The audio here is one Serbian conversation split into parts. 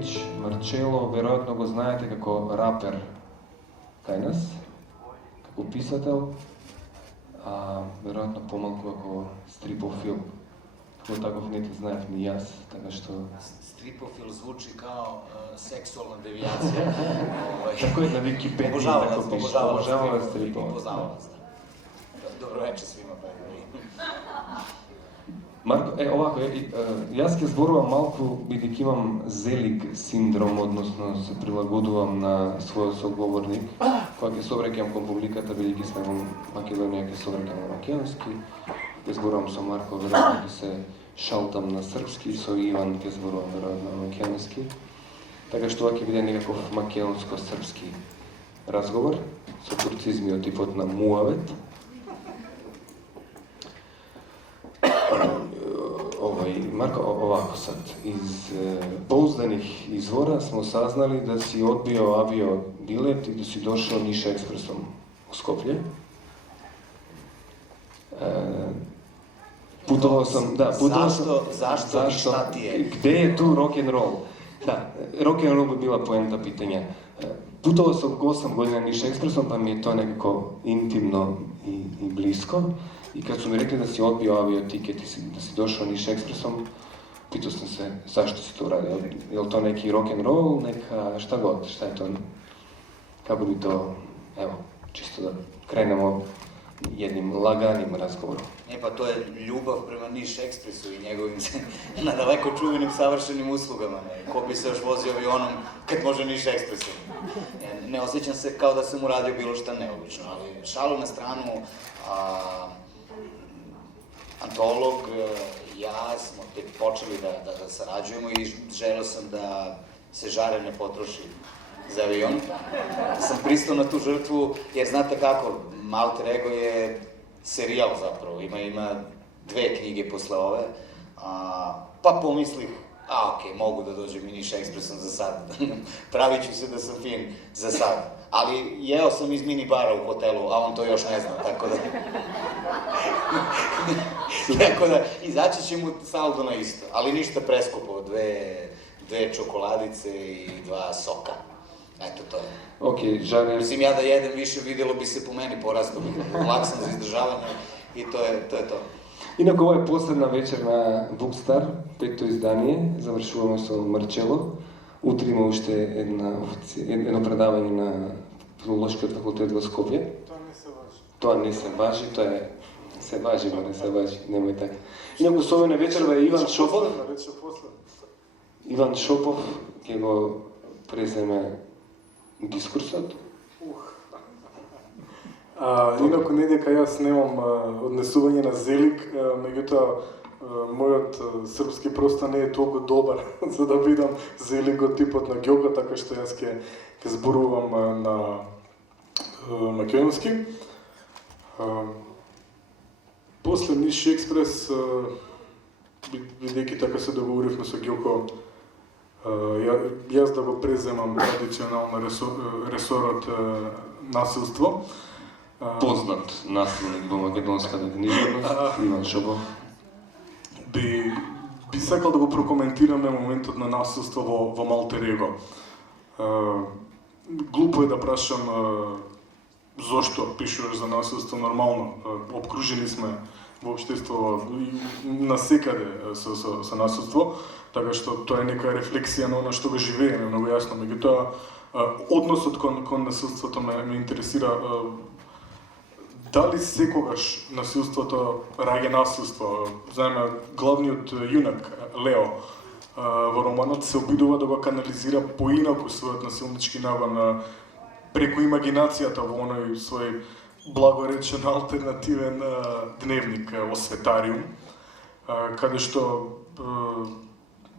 Riječ Marcello, vjerojatno ga znate kako raper kaj nas, kako pisatelj, a vjerojatno pomalko kako stripofil. Tako niti znajem ni jaz, tako što... Stripofil zvuči kao seksualna devijacija. Tako je na Wikipediji, tako piše. Obožavala stripova. Dobro večer svima. Marko, ovako, jaz ki zborujem malko, vidik imam zelig sindrom, odnosno se prilagodujem na svoj sogovornik, koji sovrekam kom publikata, veliki sme v Makedoniji, ki sovrekam na makedonski, ki zborujem so Marko, verjetno, ki se šaltam na srpski, so Ivan, ki zborujem verjetno na makedonski. Така što ovak je vidio nekakav makedonsko-srpski razgovor, so turcizmi od tipot na muavet. Marko, ovako sad, iz pouzdanih izvora smo saznali da si odbio avio bilet i da si došao Niš ekspresom u Skoplje. Putovao sam, da, putovao sam... Zašto i šta ti je? Gde je tu rock'n'roll? Da, rock'n'roll bi bila poenta pitanja. Putovao sam 8 godina Niš ekspresom, pa mi je to nekako intimno i blisko. I kad su mi rekli da si odbio avio tiket i da si došao Niš ekspresom, pitao sam se zašto si to uradio. Je li to neki rock'n'roll, neka šta god, šta je to? Kako bi to, evo, čisto da krenemo jednim laganim razgovorom. Pa to je ljubav prema Niš ekspresu i njegovim nadaleko čuvenim savršenim uslugama. Ko bi se još vozio avionom kad može Niš ekspresom? Ne osjećam se kao da sam uradio bilo šta neobično, ali šalu na stranu, Antolog, ja smo tek počeli da sarađujemo i želeo sam da se žare ne potroši za avion. Sam pristao na tu žrtvu, jer znate kako, Alter Ego je serijal zapravo, ima 2 knjige posle ove, pa pomislih, okej, mogu da dođem i Niš ekspresom za sad, pravit ću se da sam fin za sad, ali jeo sam iz mini bara u hotelu, a on to još ne zna, tako da izaći će mu saldo na isto, ali ništa preskupo, 2 čokoladice i 2 soka. Eto, to je. Okej, žalim. Mislim, ja da jedem više, vidjelo bi se po meni, porastao bih, lak sam za izdržavanje i to je to. Inak ovo je posledna večer na Bookstar, 5. izdanje, završujemo sa Marcello. Утре има още едно предаване на филолошкиот факултет во Скопје. Тоа не се важи, се важи, но не се важи, немој така. Инак особена вечерва е Иван Шопов. Иван Шопов ќе го преземе дискурсот. Инако не дека јас немам однесување на зелик, меѓутоа мојот српски просто не е толку добар за да видам зелик од типот на ѓога, така што јас ќе зборувам на македонски. После Ниш експрес, бидејќи така се договоривме со Ѓоко, јас да го преземам традиционално ресорот насилство. Познат насилник во македонската книжевност, Иван Шопов. Би сакал да го прокоментираме моментот на насилство во Алter Ego. Глупо е да прашам зошто пишуваш за насилство, нормално. Обкружени сме во општество насекаде со насилство, така што тоа е нека рефлексија на она што го живееме, многу јасно. Меѓутоа, односот кон насилството ме интересира. Дали секогаш насилството раѓа насилство? Знаеме, главниот јунак, Лео, во романот се обидува да го канализира поинаку својот насилнички нагон преку имагинацијата во оној свој благоречен алтернативен дневник, Осветариум, каде што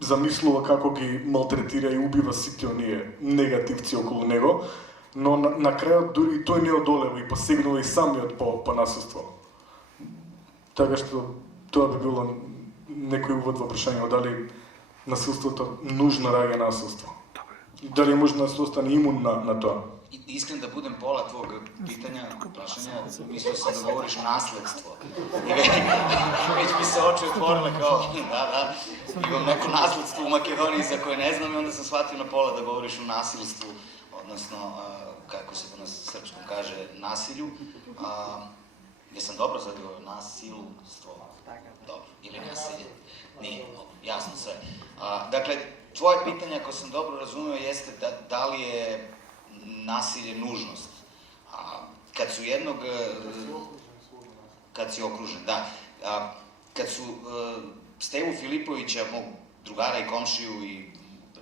замислува како ги малтретира и убива сите оние негативци околу него, но на крајот дури и тој не одолева и посегнува и самиот по насилство. Така што тоа би било некој увод во прашање дали насилството нужно раѓа насилство. Дали може да се остане имун на тоа? Искрен да будем пола твог питања, ponašanja, mislio sam da govoriš nasledstvo. I već mi se oči otvorile kao, da, imam neko nasledstvo u Makedoniji za koje ne znam i onda sam shvatio na pola da govoriš o nasilstvu, odnosno, kako se to na srpskom kaže, nasilju. Jesam dobro zadio nasilstvo? Dobro, ili nasilje? Nije, jasno sve. Dakle, tvoje pitanje, ako sam dobro razumeo, jeste da li je nasilje nužnost. Kad su jednog... Kad si okružen, da. Kad su Stevu Filipovića, mog drugara i komšiju i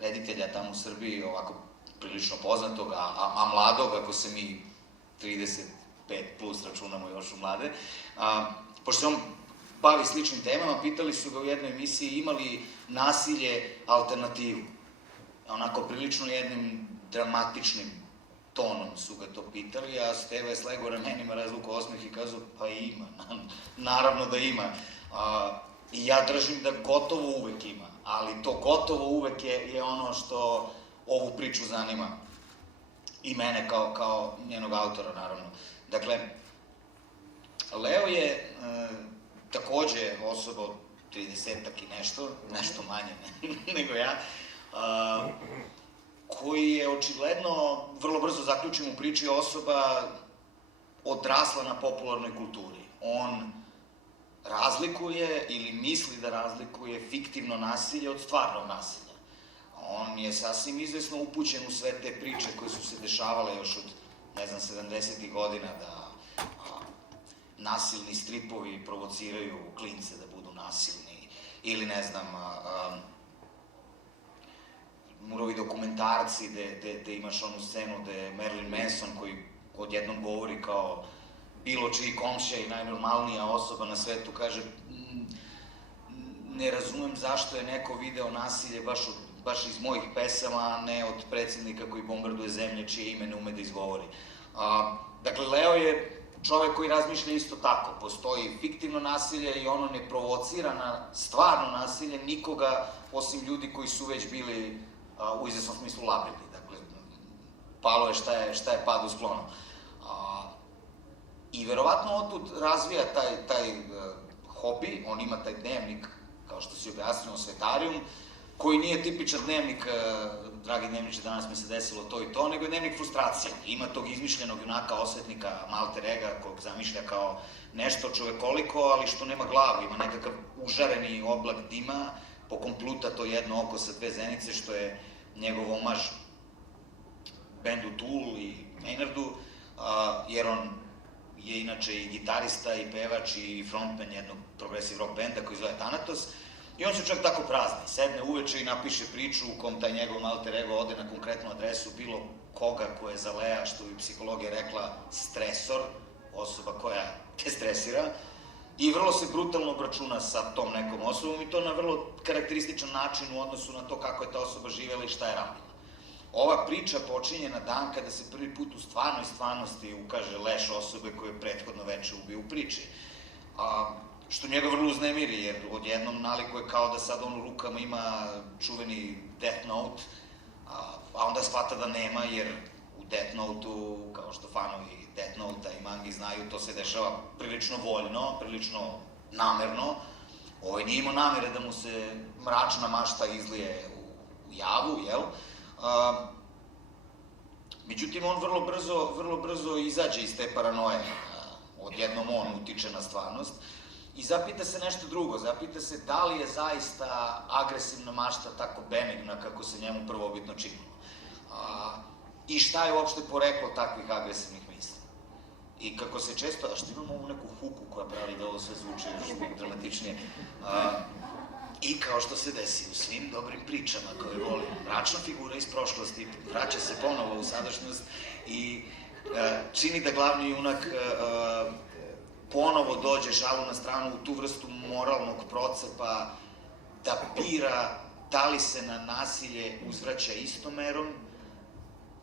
reditelja tamo u Srbiji, ovako prilično poznatog, a mladog, ako se mi 35 plus računamo još u mlade, pošto se on bavi sličnim temama, pitali su ga u jednoj emisiji ima li nasilje alternativu. Onako prilično jednim dramatičnim tonom su ga to pitali, a Steva je slegao ramenima, razvukao osmeh i kazao, pa ima, naravno da ima. I ja držim da gotovo uvek ima, ali to gotovo uvek je ono što ovu priču zanima. I mene kao njenog autora, naravno. Dakle, Leo je takođe osoba od 30-ak i nešto manje nego ja, koji je očigledno, vrlo brzo zaključim u priči, osoba odrasla na popularnoj kulturi. On razlikuje ili misli da razlikuje fiktivno nasilje od stvarnog nasilja. On je sasvim izvesno upućen u sve te priče koje su se dešavale još od, ne znam, 70. godina, da nasilni stripovi provociraju klince da budu nasilni, ili ne znam, Murovi dokumentarci gde imaš onu scenu gde Marilyn Manson, koji odjednom govori kao bilo čiji komšija i najnormalnija osoba na svetu, kaže ne razumem zašto je neko video nasilje baš iz mojih pesama, a ne od predsjednika koji bombarduje zemlje čije ime ne ume da izgovori. Dakle, Leo je čovek koji razmišlja isto tako. Postoji fiktivno nasilje i ono ne provocira na stvarno nasilje nikoga osim ljudi koji su već bili u izvesnom smislu labili. Dakle, palo je šta je pad u sklonu. I verovatno otud razvija taj hobi, on ima taj dnevnik, kao što si objasnio, Svetarijum, koji nije tipičan dnevnik, dragi dnevniče, danas mi se desilo to i to, nego je dnevnik frustracije. Ima tog izmišljenog junaka, osvetnika, Malter Ega, kog zamišlja kao nešto čovekoliko, ali što nema glavu, ima nekakav užareni oblak dima, pokom pluta to jedno oko sa dve zenice, što je njegov omaž bendu Tool i Maynardu, jer on je inače i gitarista, i pevač, i frontman jednog progressive rock benda koji zove Thanatos. I on se čak tako prazni, sedne uveče i napiše priču u kom taj njegov alter ego ode na konkretnu adresu bilo koga ko je za Lea, što bi psihologija rekla, stresor, osoba koja te stresira, i vrlo se brutalno obračuna sa tom nekom osobom i to na vrlo karakterističan način u odnosu na to kako je ta osoba živela i šta je radila. Ova priča počinje na dan kada se prvi put u stvarnoj stvarnosti ukaže leš osobe koje je prethodno veče ubio u priči. Što njega vrlo uznemiri, jer odjednom nalikuje kao da sad on u rukama ima čuveni Death Note, a onda shvata da nema, jer u Death Note-u, kao što fanovi Death Note-a i mangi znaju, to se dešava prilično voljno, prilično namerno. Ovaj nije imao namere da mu se mračna mašta izlije u javu, jel? Međutim, on vrlo brzo izađe iz te paranoje. Odjednom on utiče na stvarnost. I zapita se nešto drugo, zapita se da li je zaista agresivna mašta tako benigna kako se njemu prvobitno činilo. I šta je uopšte poreklo takvih agresivnih misli. I kako se često, a što imamo ovu neku huku koja pravi da ovo sve zvuči još dramatičnije, i kao što se desi u svim dobrim pričama koje volim, mračna figura iz prošlosti vraća se ponovo u sadašnjost i čini da glavni junak ponovo dođe, šalu na stranu, u tu vrstu moralnog procepa da bira da li se na nasilje uzvraća istom merom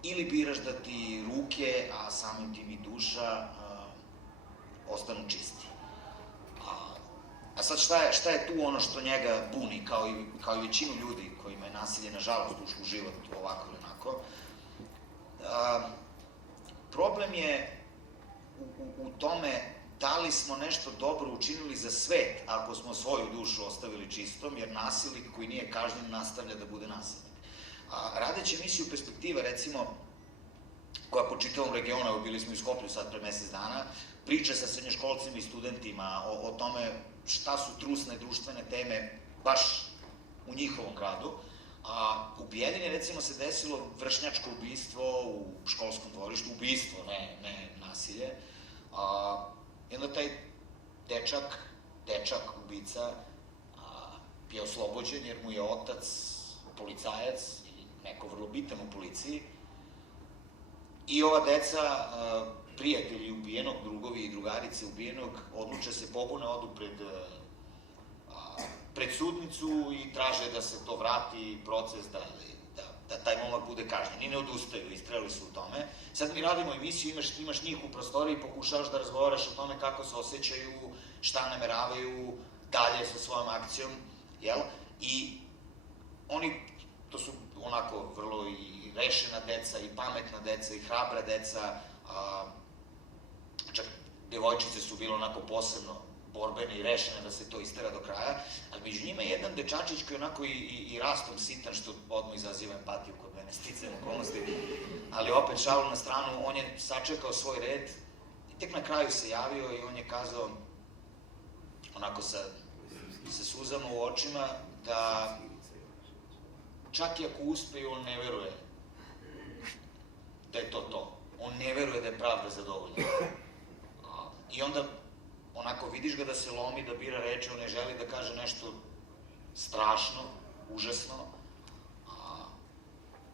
ili biraš da ti ruke, a samim tim i duša, ostanu čisti. A sad šta je tu ono što njega buni, kao i većinu ljudi kojima je nasilje, nažalost, ušlo u život ovako ili onako? Problem je u tome da li smo nešto dobro učinili za svet ako smo svoju dušu ostavili čistom, jer nasilnik koji nije kažnjen nastavlja da bude nasilnik. Radeći emisiju Perspektiva, recimo, koja po čitavom regionu, evo bili smo u Skoplju sad pre mesec dana, priča sa srednjoškolcima i studentima o tome šta su trusne društvene teme baš u njihovom gradu. U Bijeljini, recimo, se desilo vršnjačko ubistvo u školskom dvorištu, ubistvo, ne nasilje. I onda taj dečak, ubica, je oslobođen jer mu je otac policajac i neko vrlo bitan u policiji. I ova deca, prijatelji ubijenog, drugovi i drugarice ubijenog, odluče se pobune, odu pred sudnicu i traže da se to vrati, proces, da taj momak bude kažnjen. I ne odustaju, istrajali su u tome. Sad mi radimo emisiju, imaš njih u prostoriji, pokušavaš da razgovaraš o tome kako se osjećaju, šta nameravaju dalje sa svojom akcijom, jel? I oni, to su onako vrlo i rešena deca, i pametna deca, i hrabra deca, čak devojčice su bile onako posebno borbene i rešene da se to istera do kraja, ali među njima je jedan dečačić koji je onako i rastom sitan, što odmah izaziva empatiju kod mene, sticajem okolnosti, ali opet šalu na stranu, on je sačekao svoj red i tek na kraju se javio i on je kazao, onako sa suzama u očima, da čak i ako uspeju, on ne veruje da je to to. On ne veruje da je pravda zadovoljena. I onda, onako, vidiš ga da se lomi, da bira reči, on ne želi da kaže nešto strašno, užasno,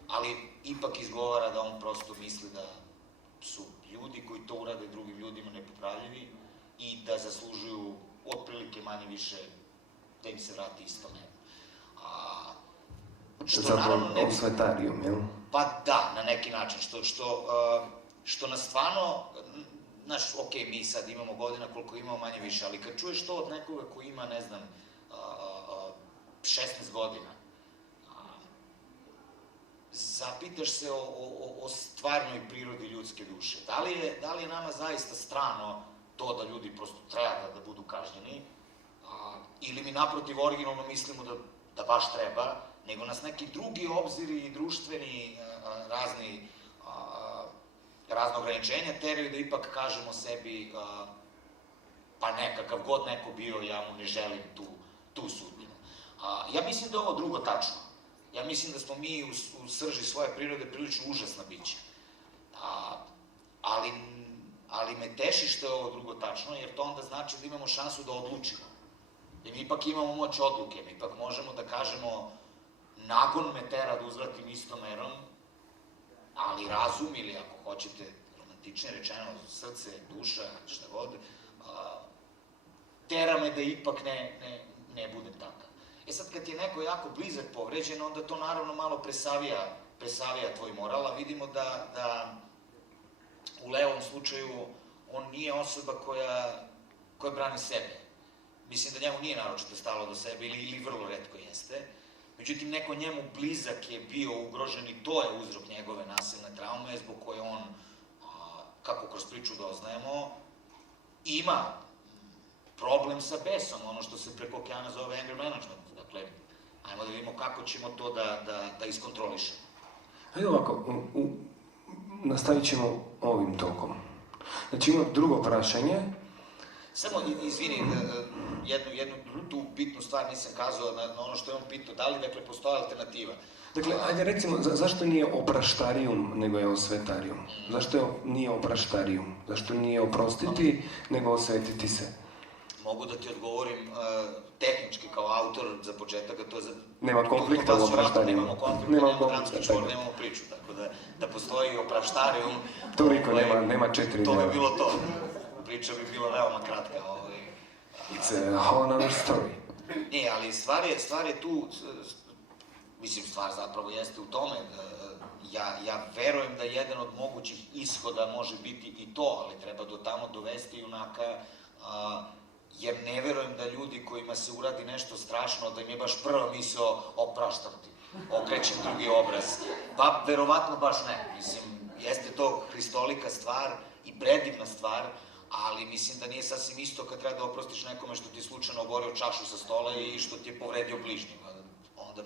ali ipak izgovara da on prosto misli da su ljudi koji to urade drugim ljudima nepopravljivi i da zaslužuju otprilike manje više da im se vrati isto nebo. Zapravo osvetarijum, jel? Pa da, na neki način, što nas stvarno, znaš, ok, mi sad imamo godina koliko imamo manje više, ali kad čuješ to od nekoga koji ima, ne znam, 16 godina, zapitaš se o stvarnoj prirodi ljudske duše. Da li je nama zaista strano to da ljudi prosto treba da budu kažnjeni, ili mi naprotiv originalno mislimo da baš treba, nego nas neki drugi obziri i društveni razne ograničenja teraju da ipak kažemo sebi pa nekakav god neko bio, ja mu ne želim tu sudbinu. Ja mislim da je ovo drugo tačno. Ja mislim da smo mi u srži svoje prirode prilično užasna bića. Ali me teši što je ovo drugo tačno, jer to onda znači da imamo šansu da odlučimo. Da mi ipak imamo moć odluke, mi ipak možemo da kažemo nagon me tera da uzvratim istom merom, ali razum ili ako hoćete romantičnije rečeno srce, duša, šta god, tera me da ipak ne budem takav. Sad kad je neko jako blizak povređen, onda to naravno malo presavija tvoj moral, a vidimo da u levom slučaju on nije osoba koja brani sebe. Mislim da njemu nije naročito stalo do sebe ili vrlo retko jeste. Međutim, neko njemu blizak je bio ugrožen i to je uzrok njegove nasilne traume, zbog koje on, kako kroz priču doznajemo, ima problem sa besom, ono što se preko okeana zove anger management. Dakle, ajmo da vidimo kako ćemo to da iskontrolišemo. Hajde ovako, nastavit ćemo ovim tokom. Znači ima drugo prašanje. Samo, izvini, jednu tu bitnu stvar nisam kazao na ono što je on pitao, da li, dakle, postoje alternativa? Dakle, ajde recimo, zašto nije opraštarijum nego je osvetarijum? Zašto nije opraštarijum? Zašto nije oprostiti nego osvetiti se? Mogu da ti odgovorim tehnički kao autor za početak, a to je za... Nema konflikta u opraštarijum. Nemamo konflikta, nemamo dramski čvor, nemamo priču, tako da postoji opraštarijum... Toliko, nema 4 dela. To bi bilo to. Priča bi bila veoma kratka. It's a whole another story. Ne, ali stvar je tu, mislim, stvar zapravo jeste u tome, ja verujem da jedan od mogućih ishoda može biti i to, ali treba do tamo dovesti junaka, jer ne verujem da ljudi kojima se uradi nešto strašno, da im je baš prva misao opraštam ti, okrećem drugi obraz. Pa, verovatno baš ne. Mislim, jeste to hristolika stvar, i predivna stvar, ali mislim da nije sasvim isto kad treba da oprostiš nekome što ti je slučajno oborio čašu sa stola i što ti je povredio bližnjega. Onda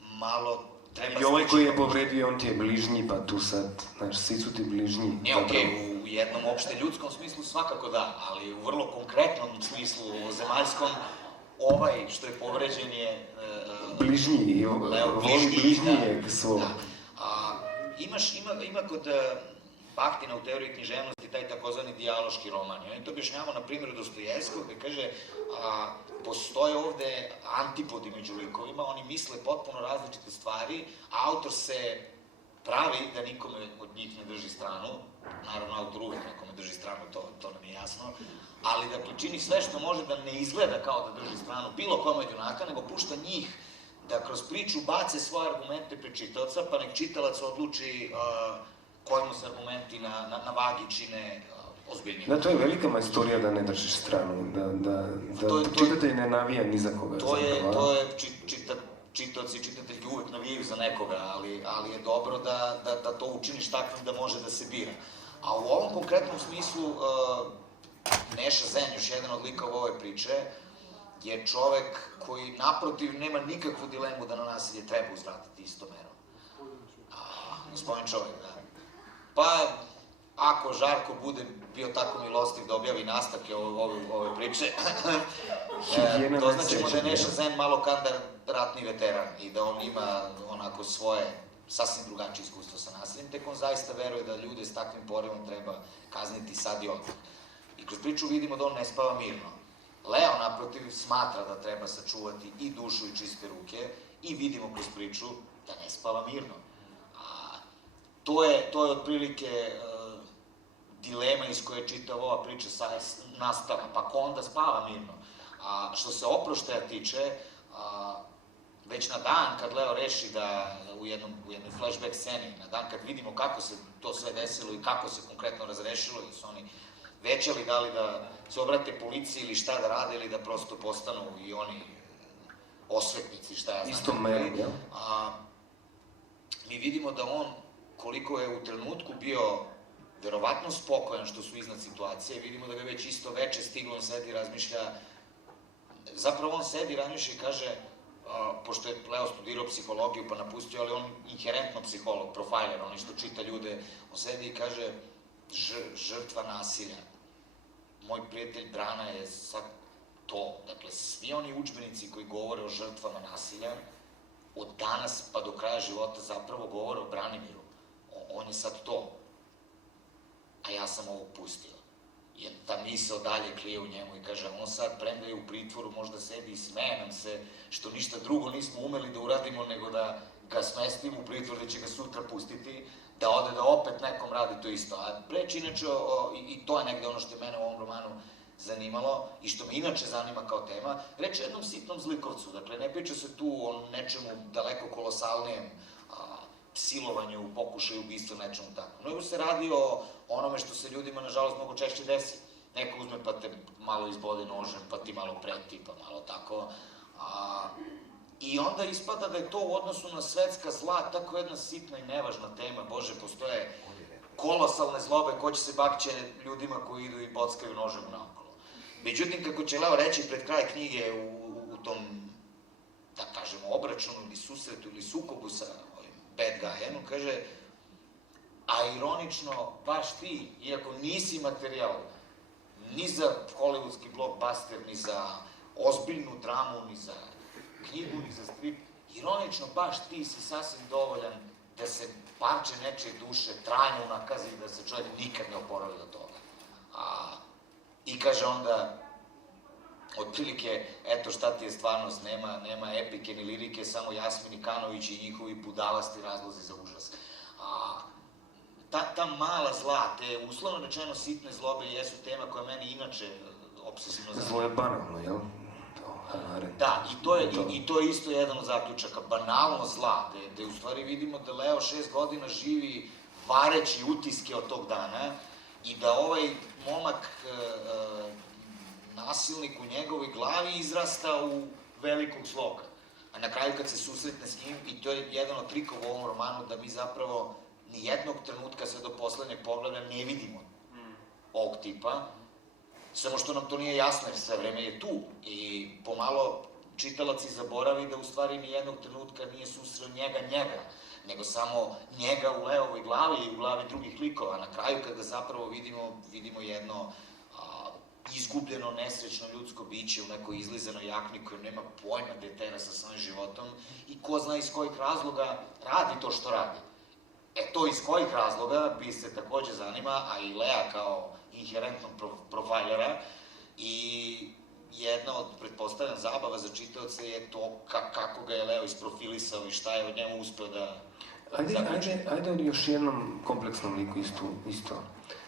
malo treba... I ovaj koji je povredio, on ti je bližnji, pa tu sad, znaš, svi su ti bližnji. Nije okej, u jednom opšte ljudskom smislu svakako da, ali u vrlo konkretnom smislu, zemaljskom, ovaj što je povređen je... Bližnji, voli bližnjeg svog. Ima kod Bahtina u teoriji književnosti taj takozvani dijaloški roman. I on to objašnjava na primjeru Dostojevskog, gde kaže postoje ovde antipodi među likovima, oni misle potpuno različite stvari, a autor se pravi da nikome od njih ne drži stranu, naravno autor uvek nekome drži stranu, to nam je jasno, ali dakle čini sve što može da ne izgleda kao da drži stranu bilo kome od junaka, nego pušta njih da kroz priču bace svoje argumente pred čitaoca, pa nek čitalac odluči koji mu se argumenti na vagi čine ozbiljnije. Da, to je velika majstorija da ne držiš stranu, da čitatelj ne navija ni za koga. To je, čitaoci i čitateljki uvek navijaju za nekoga, ali je dobro da to učiniš takvim da može da se bira. A u ovom konkretnom smislu, Neša Zen, još jedan od likova ove priče, je čovek koji naprotiv nema nikakvu dilemu da na nasilje treba uzvratiti istom merom. Gospodin čovek, da. Pa, ako Žarko bude bio tako milostiv da objavi nastavke ove priče, doznaćemo da je Neša Zen malo kandar ratni veteran i da on ima onako svoje sasvim drugačije iskustvo sa nasiljem, tek on zaista veruje da ljude s takvim porevom treba kazniti sad i odmah. I kroz priču vidimo da on ne spava mirno. Leo, naprotiv, smatra da treba sačuvati i dušu i čiste ruke i vidimo kroz priču da ne spava mirno. To je otprilike dilema iz koje čitava ova priča nastala, pa ko onda spava mirno. A što se oproštaja tiče, već na dan kad Leo reši da u jednoj flashback sceni, na dan kad vidimo kako se to sve desilo i kako se konkretno razrešilo i su oni većali da li da se obrate policiji ili šta da rade ili da prosto postanu i oni osvetnici, šta ja znam. Istom merom, jel? Mi vidimo da on, koliko je u trenutku bio verovatno spokojan što su iznad situacije, vidimo da ga već isto veče stiglo, on sedi i razmišlja, zapravo on sedi i razmišlja i kaže, pošto je Leo studirao psihologiju pa napustio, ali on inherentno psiholog, profajler, on što čita ljude, on sedi i kaže, žrtva nasilja. Moj prijatelj Brana je sad to. Dakle, svi oni udžbenici koji govore o žrtvama nasilja, od danas pa do kraja života zapravo govore o Branimiru. On je sad to. A ja sam ovo pustio. Jer ta misao dalje klije u njemu i kaže, on sad premda je u pritvoru, možda sedi i smeje nam se, što ništa drugo nismo umeli da uradimo, nego da ga smestimo u pritvor, da će ga sutra pustiti, da ode da opet nekom radi to isto. A preč inače, i to je negde ono što je mene u ovom romanu zanimalo i što me inače zanima kao tema, reč je jednom sitnom zlikovcu. Dakle, ne priča se tu o nečemu daleko kolosalnijem, silovanju, pokušaju ubistva, nečemu tako. Nego se radi o onome što se ljudima, nažalost, mnogo češće desi. Neko uzme pa te malo izbode nožem, pa ti malo preti, pa malo tako. I onda ispada da je to u odnosu na svetska zla tako jedna sitna i nevažna tema. Bože, postoje kolosalne zlobe, ko će se bakće ljudima koji idu i bockaju nožem naokolo. Međutim, kako će Leo reći pred kraj knjige u tom, da kažemo, obračunu ili susretu ili sukobu sa ovim bad guy-em, on kaže, a ironično, baš ti, iako nisi materijal ni za hollywoodski blockbuster, ni za ozbiljnu dramu, ni za knjigu, ni za strip, ironično, baš ti si sasvim dovoljan da se parče nečije duše trajno unakazi i da se čovjek nikad ne oporavi do toga. I kaže onda, otprilike, eto šta ti je stvarnost, nema epike ni lirike, samo Jasmin Ikanović i njihovi budalasti razlozi za užas. Ta mala zla, te uslovno rečeno sitne zlobe jesu tema koja meni inače obsesivno zanima. Zlo je banalno, jel? Da, i to je isto jedan od zaključaka, banalno zla, gde u stvari vidimo da Leo 6 godina živi vareći utiske od tog dana i da ovaj momak, nasilnik u njegovoj glavi izrasta u velikog zloga. A na kraju kad se susretne s njim, i to je jedan od trikova u ovom romanu, da mi zapravo nijednog trenutka sve do poslednjeg poglavlja ne vidimo ovog tipa, samo što nam to nije jasno jer sve vreme je tu i pomalo čitalac i zaboravi da u stvari nijednog trenutka nije susreo njega, nego samo njega u Leovoj glavi i u glavi drugih likova. Na kraju kada zapravo vidimo jedno izgubljeno, nesrećno ljudsko biće u nekoj izlizanoj jakni kojem nema pojma gde tera sa svojim životom i ko zna iz kojih razloga radi to što radi. To iz kojih razloga bi se takođe zanima, a i Lea kao inherentnog profajlera i jedna od, pretpostavljam, zabava za čitaoce je to kako ga je Leo isprofilisao i šta je od njemu uspeo da zaključi. Ajde od još jednom kompleksnom liku isto.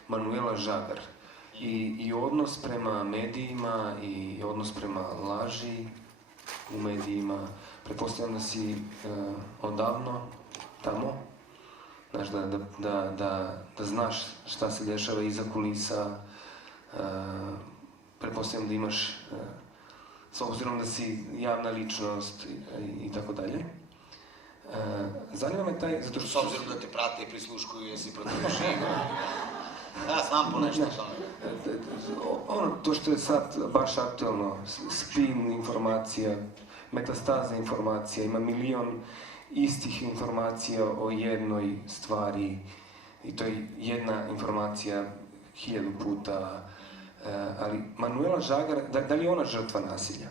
Manuela Žagar. I odnos prema medijima i odnos prema laži u medijima. Pretpostavljam da si odavno tamo. Znaš, da znaš šta se dešava iza kulisa. Pretpostavljam da imaš, s obzirom da si javna ličnost i tako dalje. Zanima me taj, zato što... S obzirom da te prate i prisluškuju, jesi protiv režima. Ja znam po nešto o tome. To što je sad baš aktualno, spin informacija, metastaza informacija, ima milion istih informacija o jednoj stvari i to je jedna informacija 1000 puta. Ali Manuela Žagar, da li je ona žrtva nasilja?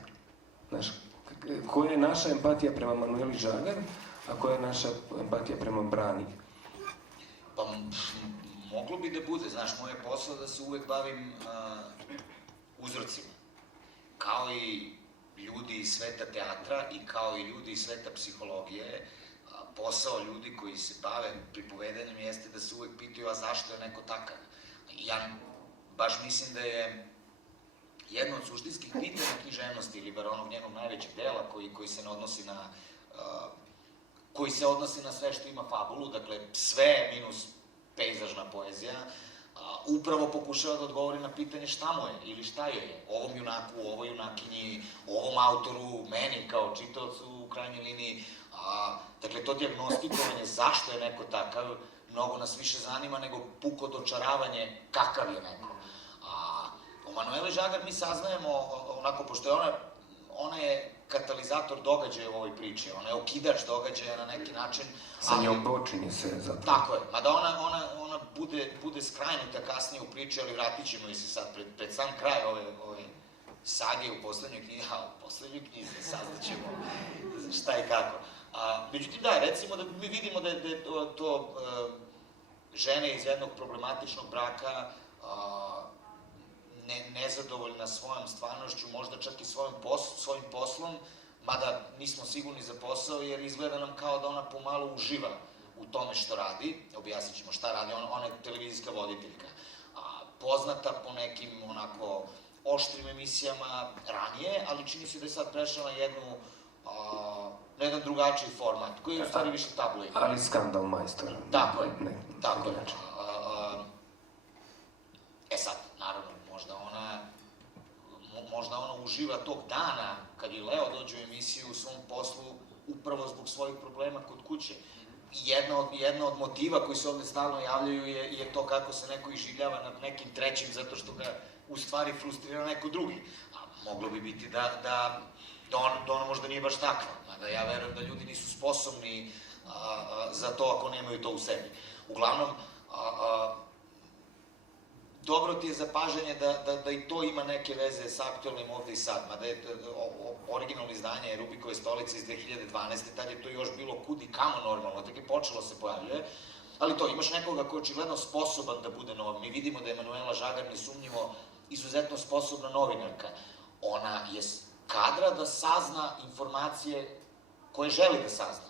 Znaš, koja je naša empatija prema Manueli Žagar, a koja je naša empatija prema Brani? Pa, moglo bi da bude, znaš, moj je posao da se uvek bavim uzrocima. Kao i ljudi iz sveta teatra i kao i ljudi iz sveta psihologije, posao ljudi koji se bave pripovedanjem jeste da se uvek pitaju, a zašto je neko takav? Ja baš mislim da je jedno od suštinskih pitanja književnosti ili bar onog njenog najvećeg dela koji se odnosi na sve što ima fabulu, dakle sve minus pejzažna poezija, upravo pokušava da odgovori na pitanje šta mu je ili šta joj je, ovom junaku, ovoj junakinji, ovom autoru, meni kao čitaocu u krajnjoj liniji. Dakle, to dijagnostikovanje zašto je neko takav, mnogo nas više zanima nego puko dočaravanje kakav je neko. O Manueli Žagar mi saznajemo, onako, pošto je ona je katalizator događaja u ovoj priči, ona je okidač događaja na neki način. Sa njom počinje se zapravo. Tako je, mada ona bude skrajnuta kasnije u priči, ali vratit ćemo i se sad pred sam kraj ove sage u poslednjoj knjizi, u poslednjoj knjizi saznaćemo šta i kako. Međutim, da, recimo da mi vidimo da je to žene iz jednog problematičnog braka, nezadovoljna svojom stvarnošću, možda čak i svojim poslom, mada nismo sigurni za posao, jer izgleda nam kao da ona pomalo uživa u tome što radi. Objasnit ćemo šta radi, ona je televizijska voditeljka. Poznata po nekim onako oštrim emisijama ranije, ali čini se da je sad prešla na jedan drugačiji format, koji je u stvari više tabloid. Ali skandal majstor. Tako je, tako je. Sad, naravno, možda ona uživa tog dana kad je Leo dođe u emisiju u svom poslu upravo zbog svojih problema kod kuće. Jedna od motiva koji se ovde stalno javljaju je to kako se neko iživljava nad nekim trećim zato što ga u stvari frustrira neko drugi. Moglo bi biti da ona možda nije baš takva, da ja verujem da ljudi nisu sposobni za to ako nemaju to u sebi. Uglavnom, dobro ti je zapažanje da i to ima neke veze s aktualnim ovde i sad, mada je originalno izdanje Rubikove stolice iz 2012. Tad je to još bilo kud i kamo normalno, tako je počelo se pojavljuje, ali to, imaš nekoga koji je očigledno sposoban da bude nov. Mi vidimo da je Manuela Žagar nesumnjivo izuzetno sposobna novinarka. Ona je kadra da sazna informacije koje želi da sazna.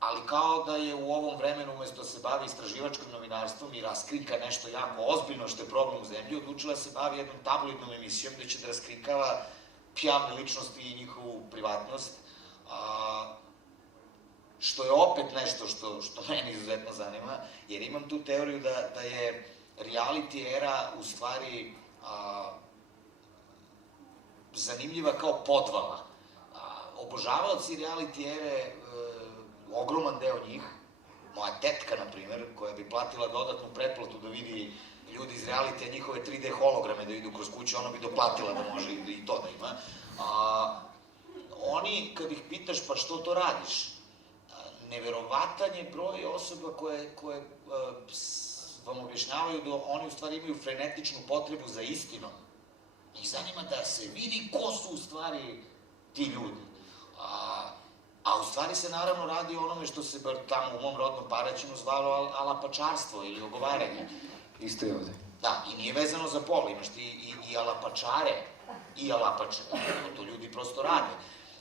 Ali kao da je u ovom vremenu, umesto da se bavi istraživačkim novinarstvom i raskrinka nešto jako ozbiljno što je problem u zemlji, odlučila se bavi jednom tabloidnom emisijom gde će da raskrinkava javne ličnosti i njihovu privatnost, što je opet nešto što mene izuzetno zanima, jer imam tu teoriju da je reality era u stvari zanimljiva kao podvala. Obožavaoci reality ere, ogroman deo njih, moja tetka, na primer, koja bi platila dodatnu pretplatu da vidi ljudi iz realitija njihove 3D holograme da idu kroz kuću, ono bi doplatila da može i to da ima. Oni, kad ih pitaš pa što to radiš, neverovatan je broj osoba koje vam objašnjavaju da oni u stvari imaju frenetičnu potrebu za istinom. Njih zanima da se vidi ko su u stvari ti ljudi. A u stvari se naravno radi o onome što se bar tamo u mom rodnom Paraćinu zvalo alapačarstvo ili ogovaranje. Isto je ovde. Da, i nije vezano za pol, imaš ti i alapačare i alapače. To ljudi prosto rade.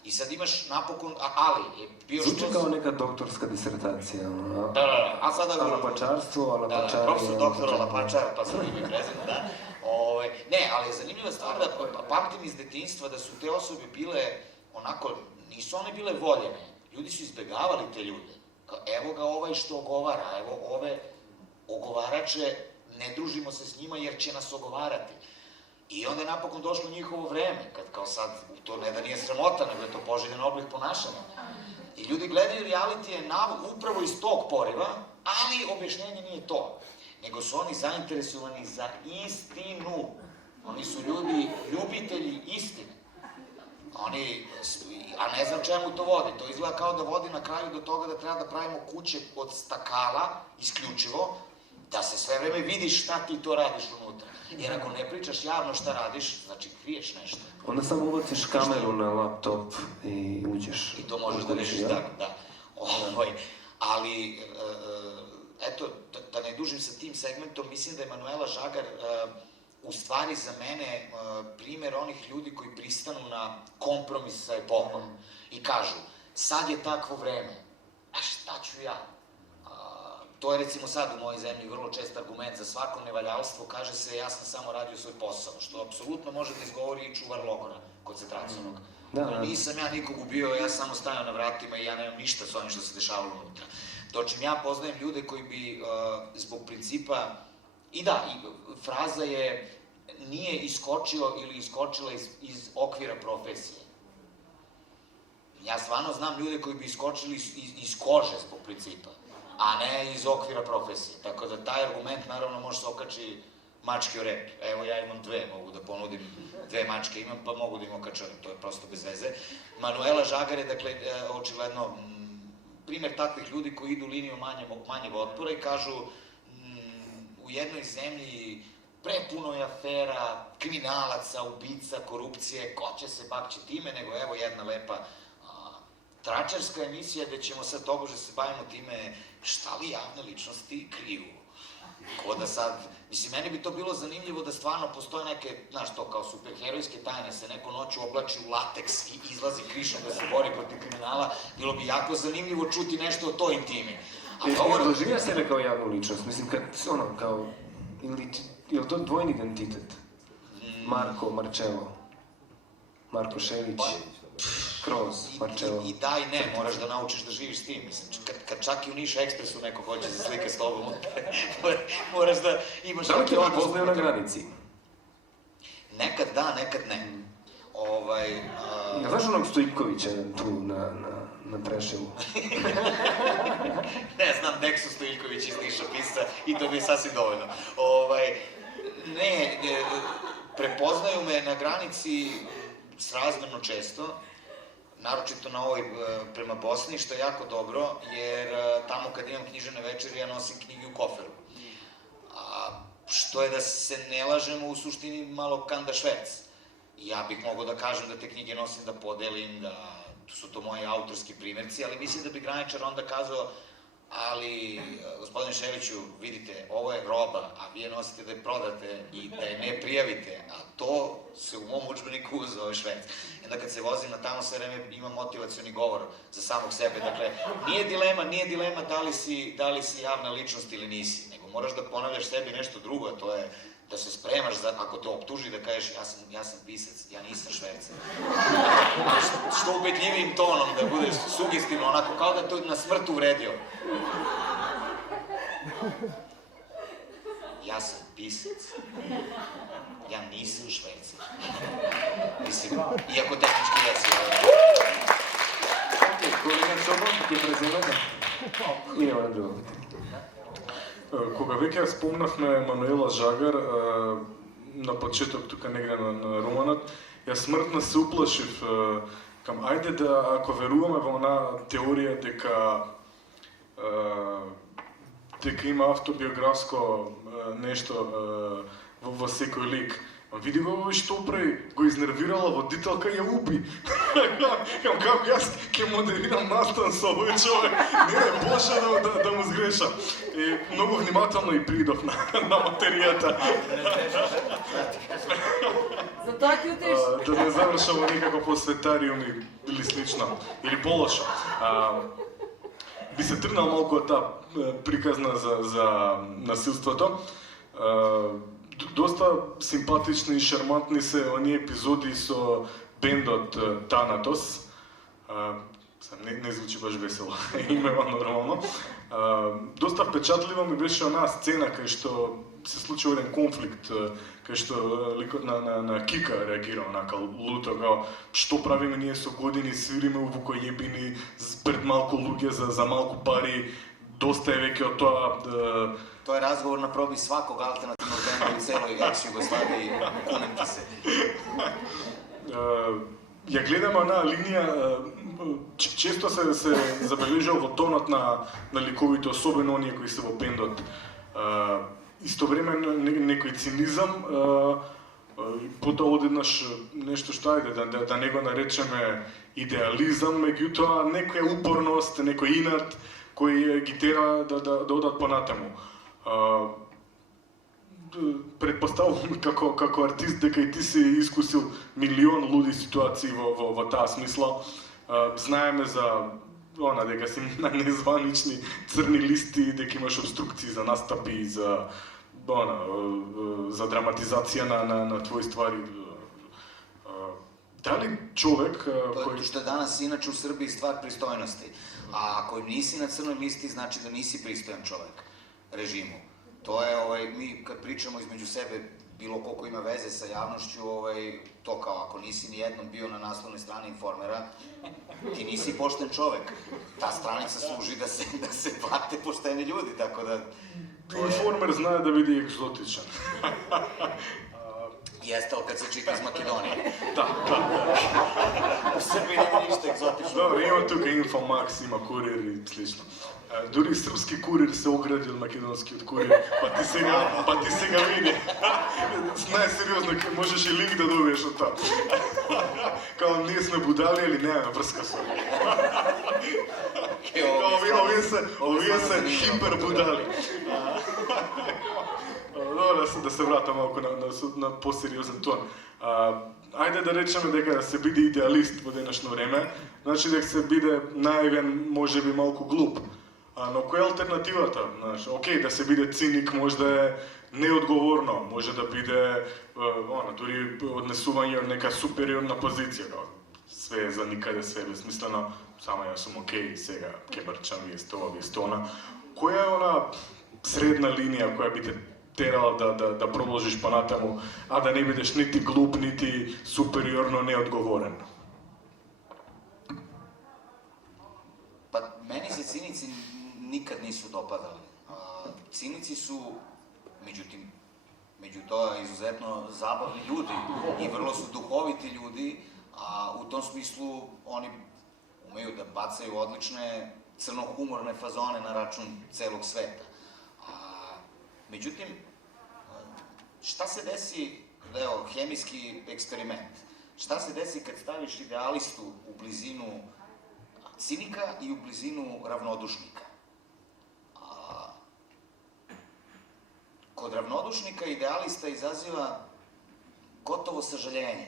I sad imaš napokon, ali je bio što... Zvuči kao neka doktorska disertacija. Da, a sada... Alapačarstvo, alapačar... Da, profesor doktor alapačar, pa sam ime i prezime, da. Ne, ali je zanimljiva stvar da pamtim iz detinjstva da su te osobe bile onako, nisu one bile voljene. Ljudi su izbegavali te ljude. Evo ga ovaj što ogovara, evo ove ogovarače, ne družimo se s njima jer će nas ogovarati. I onda je napokon došlo njihovo vreme, kad kao sad, to ne da nije sramota, nego je to poželjen oblik ponašanja. I ljudi gledaju realitije upravo iz tog poriva, ali objašnjenje nije to. Nego su oni zainteresovani za istinu. Oni su ljudi, ljubitelji istine. A ne znam čemu to vodi. To izgleda kao da vodi na kraju do toga da treba da pravimo kuće od stakala, isključivo, da se sve vreme vidiš šta ti to radiš unutra. Jer ako ne pričaš javno šta radiš, znači kriješ nešto. Onda samo ubaciš kameru na laptop i uđeš. I to možeš da rešiš tako, da. Ali, eto, da ne dužim sa tim segmentom, mislim da je Manuela Žagar u stvari za mene primer onih ljudi koji pristanu na kompromis sa epohom i kažu, sad je takvo vreme, a šta ću ja? To je recimo sad u mojoj zemlji vrlo čest argument za svako nevaljalstvo, kaže se ja sam samo radio svoj posao, što apsolutno može da izgovori i čuvar logora koncentracionog. Nisam ja nikog ubio, ja samo stajao na vratima i ja nemam ništa s onim što se dešavalo unutra. Dočim ja poznajem ljude koji bi zbog principa, i da, fraza je nije iskočio ili iskočila iz okvira profesije. Ja stvarno znam ljude koji bi iskočili iz kože zbog principa, a ne iz okvira profesije. Tako da taj argument naravno može se okači mačke o rep. Evo ja imam dve, mogu da ponudim, dve mačke imam, pa mogu da im okačujem, to je prosto bez veze. Manuela Žagar je, dakle, očigledno primer takvih ljudi koji idu linijom manjeg otpora i kažu u jednoj zemlji prepuno je afera, kriminalaca, ubica, korupcije, ko će se bakći time, nego evo jedna lepa tračarska emisija gde ćemo sad tobože se bavimo time šta li javne ličnosti kriju. Ko da sad, mislim, meni bi to bilo zanimljivo da stvarno postoje neke, znaš to, kao superherojske tajne, se neko noću oblači u lateks i izlazi krišom da se bori protiv kriminala, bilo bi jako zanimljivo čuti nešto o toj intimi. Doživio sebe kao javnu ličnost, mislim, kad, ono, kao, je li to dvojni identitet? Marko, Marčelo, Marko Šelić, Kroz, Marčelo. I da i ne, moraš da naučiš da živiš s tim, mislim, kad čak i u Niša Ekspresu neko hoće da slika s tobom, moraš da imaš... Da li te prepoznaju na granici? Nekad da, nekad ne. Znaš onog Stojkovića tu na Preševu? Ne, znam Deksu Stojković iz Niša pisca i to bi sasvim dovoljno. Ne, prepoznaju me na granici srazmerno često, naročito na ovoj prema Bosni, što je jako dobro, jer tamo kad imam književne večeri, ja nosim knjige u koferu. Što je, da se ne lažemo, u suštini malo kanda šverc. Ja bih mogao da kažem da te knjige nosim da podelim, da su to moji autorski primjerci, ali mislim da bi graničar onda kazao, ali, gospodine Šeliću, vidite, ovo je roba, a vi je nosite da je prodate i da je ne prijavite, a to se u mom udžbeniku zove šverc. I onda kad se vozim na tamo, sve vreme imam motivacioni govor za samog sebe. Dakle, nije dilema da li si javna ličnost ili nisi, nego moraš da ponavljaš sebi nešto drugo, a to je da se spremaš za, ako te optuži, da kažeš ja sam pisac, ja nisam švercer. Što ubedljivijim tonom, da budeš sugestivno, onako kao da to na smrt uvredio. Ja sam pisac, ja nisam švercer. Mislim, iako tehnički jesi. Kolega Čobon, ti je prezimena? Idemo na drugo. Кога веќе ја спомнавме Мануела Жагар, на почеток тука негде на романот, ја смртно се уплашив, кам ајде да, ако веруваме во она теорија дека има автобиографско нешто во секој лик, види го овој што прави, го изнервирала водителка и ја уби. Кам како јас ќе модерирам настан со овој човек, не боже да му сгрешам. И многу внимателно и придов на материјата. Затоа ќе утеш. Да не завршам во некако посветариум или слично, или полошо. Би се тргнал малку од таа приказна за насилството. Доста симпатични и шармантни се оние епизоди со бендот Танатос. Не звучи баш весело, имева нормално. Доста впечатлива ми беше онаа сцена кај што се случи еден конфликт, кај што ликот на Кика реагира онака луто, као што правиме ние со години, свириме у вукојебини пред малку луѓе за малку пари, доста е веќе од тоа. Тоа е разговор на проби сваког алтернативnog бенда у целој екс-Југославија, кунем ти се. Ја гледаме онаа линија, често се забележува во тонот на ликовите, особено оние кои се во бендот. Истовремено некој цинизам, потоа одеднаш нешто што ајде да не го наречеме идеализам, меѓутоа некоја упорност, некој инат кој ги тера да одат понатаму. Предпоставувам како артист дека и ти си искусил милион луди ситуации во таа смисла. Знаеме за дека си на незванични црни листи, дека имаш обструкции за настапи, за драматизација на твои ствари. Дали човек кој што данас иначе у Србiji ствар пристојности, а ако ниси на црној листи, значи да ниси пристојан човек режиму. Тоа е ми kad pričamo između sebe bilo koliko ima veze sa javnošću, to kao ako nisi ni jednom bio na naslovnoj strani Informera, ti nisi pošten čovek. Ta stranica služi da se plate pošteni ljudi, tako da... Informer zna da vidi egzotičan. Jeste, ali kad se čita iz Makedonije. Da. U Srbiji nema ništa egzotično. Dobro, ima tuka Infomax, ima Kurir i slično. Дури српски курир се огради од македонскиот курир, па ти сега види. Најсериозно, можеш и линк да добиеш од тоа. Као ние сме будали или немаме врска со овие се хипер будали. Добре, да се вратам малку на посериозен тон. Ајде да речеме дека се биде идеалист во денешно време, значи дека се биде наивен, можеби малку глуп. Но која е алтернативата? Океј, да се биде циник може да е неодговорно, може да биде дури однесување од нека супериорна позиција, све е за никаде, све е безсмислено, само јас сум океј, сега ќе брчам, вие сте ова, вие сте она. Која е она средна линија која би те терала да продолжиш понатаму, а да не бидеш нити глуп, нити супериорно неодговорен? Pa meni se cinici nikad nisu dopadali. Cinici su, među to izuzetno zabavni ljudi i vrlo su duhoviti ljudi, a u tom smislu oni umeju da bacaju odlične crnohumorne fazone na račun celog sveta. Međutim, šta se desi, evo, hemijski eksperiment, šta se desi kad staviš idealistu u blizinu cinika i u blizinu ravnodušnika? Kod ravnodušnika idealista izaziva gotovo sažaljenje.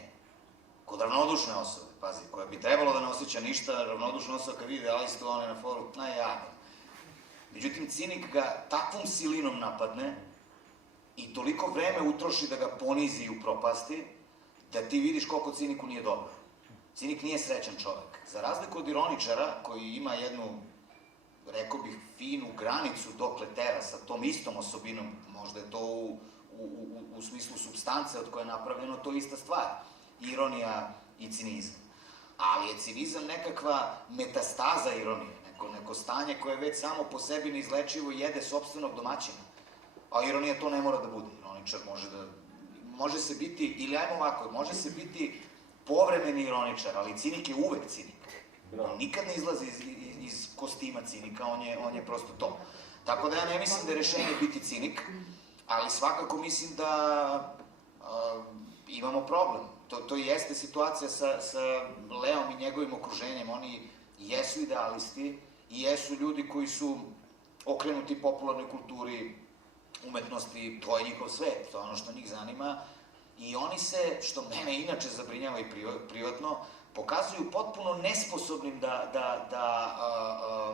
Kod ravnodušne osobe, pazi, koja bi trebalo da ne osjeća ništa, ravnodušna osoba kad vidi idealistu, on je na foru, jadan. Međutim, cinik ga takvom silinom napadne i toliko vreme utroši da ga ponizi i upropasti, da ti vidiš koliko ciniku nije dobro. Cinik nije srećan čovek. Za razliku od ironičara, koji ima jednu, rekao bih, finu granicu dokle tera sa tom istom osobinom, možda je to u smislu supstance od koje je napravljeno, to je ista stvar. Ironija i cinizam. Ali je cinizam nekakva metastaza ironije, neko stanje koje već samo po sebi neizlečivo jede sopstvenog domaćina. A ironija to ne mora da bude. Ironičar može se biti, ili ajmo ovako, može se biti povremeni ironičar, ali cinik je uvek cinik. On nikad ne izlazi iz kostima cinika, on je prosto to. Tako da ja ne mislim da je rešenje biti cinik, ali svakako mislim da imamo problem. To jeste situacija sa Leom i njegovim okruženjem. Oni jesu idealisti i jesu ljudi koji su okrenuti popularnoj kulturi, umetnosti, to je njihov svet, to je ono što njih zanima. I oni se, što mene inače zabrinjava i privatno, pokazuju potpuno nesposobnim da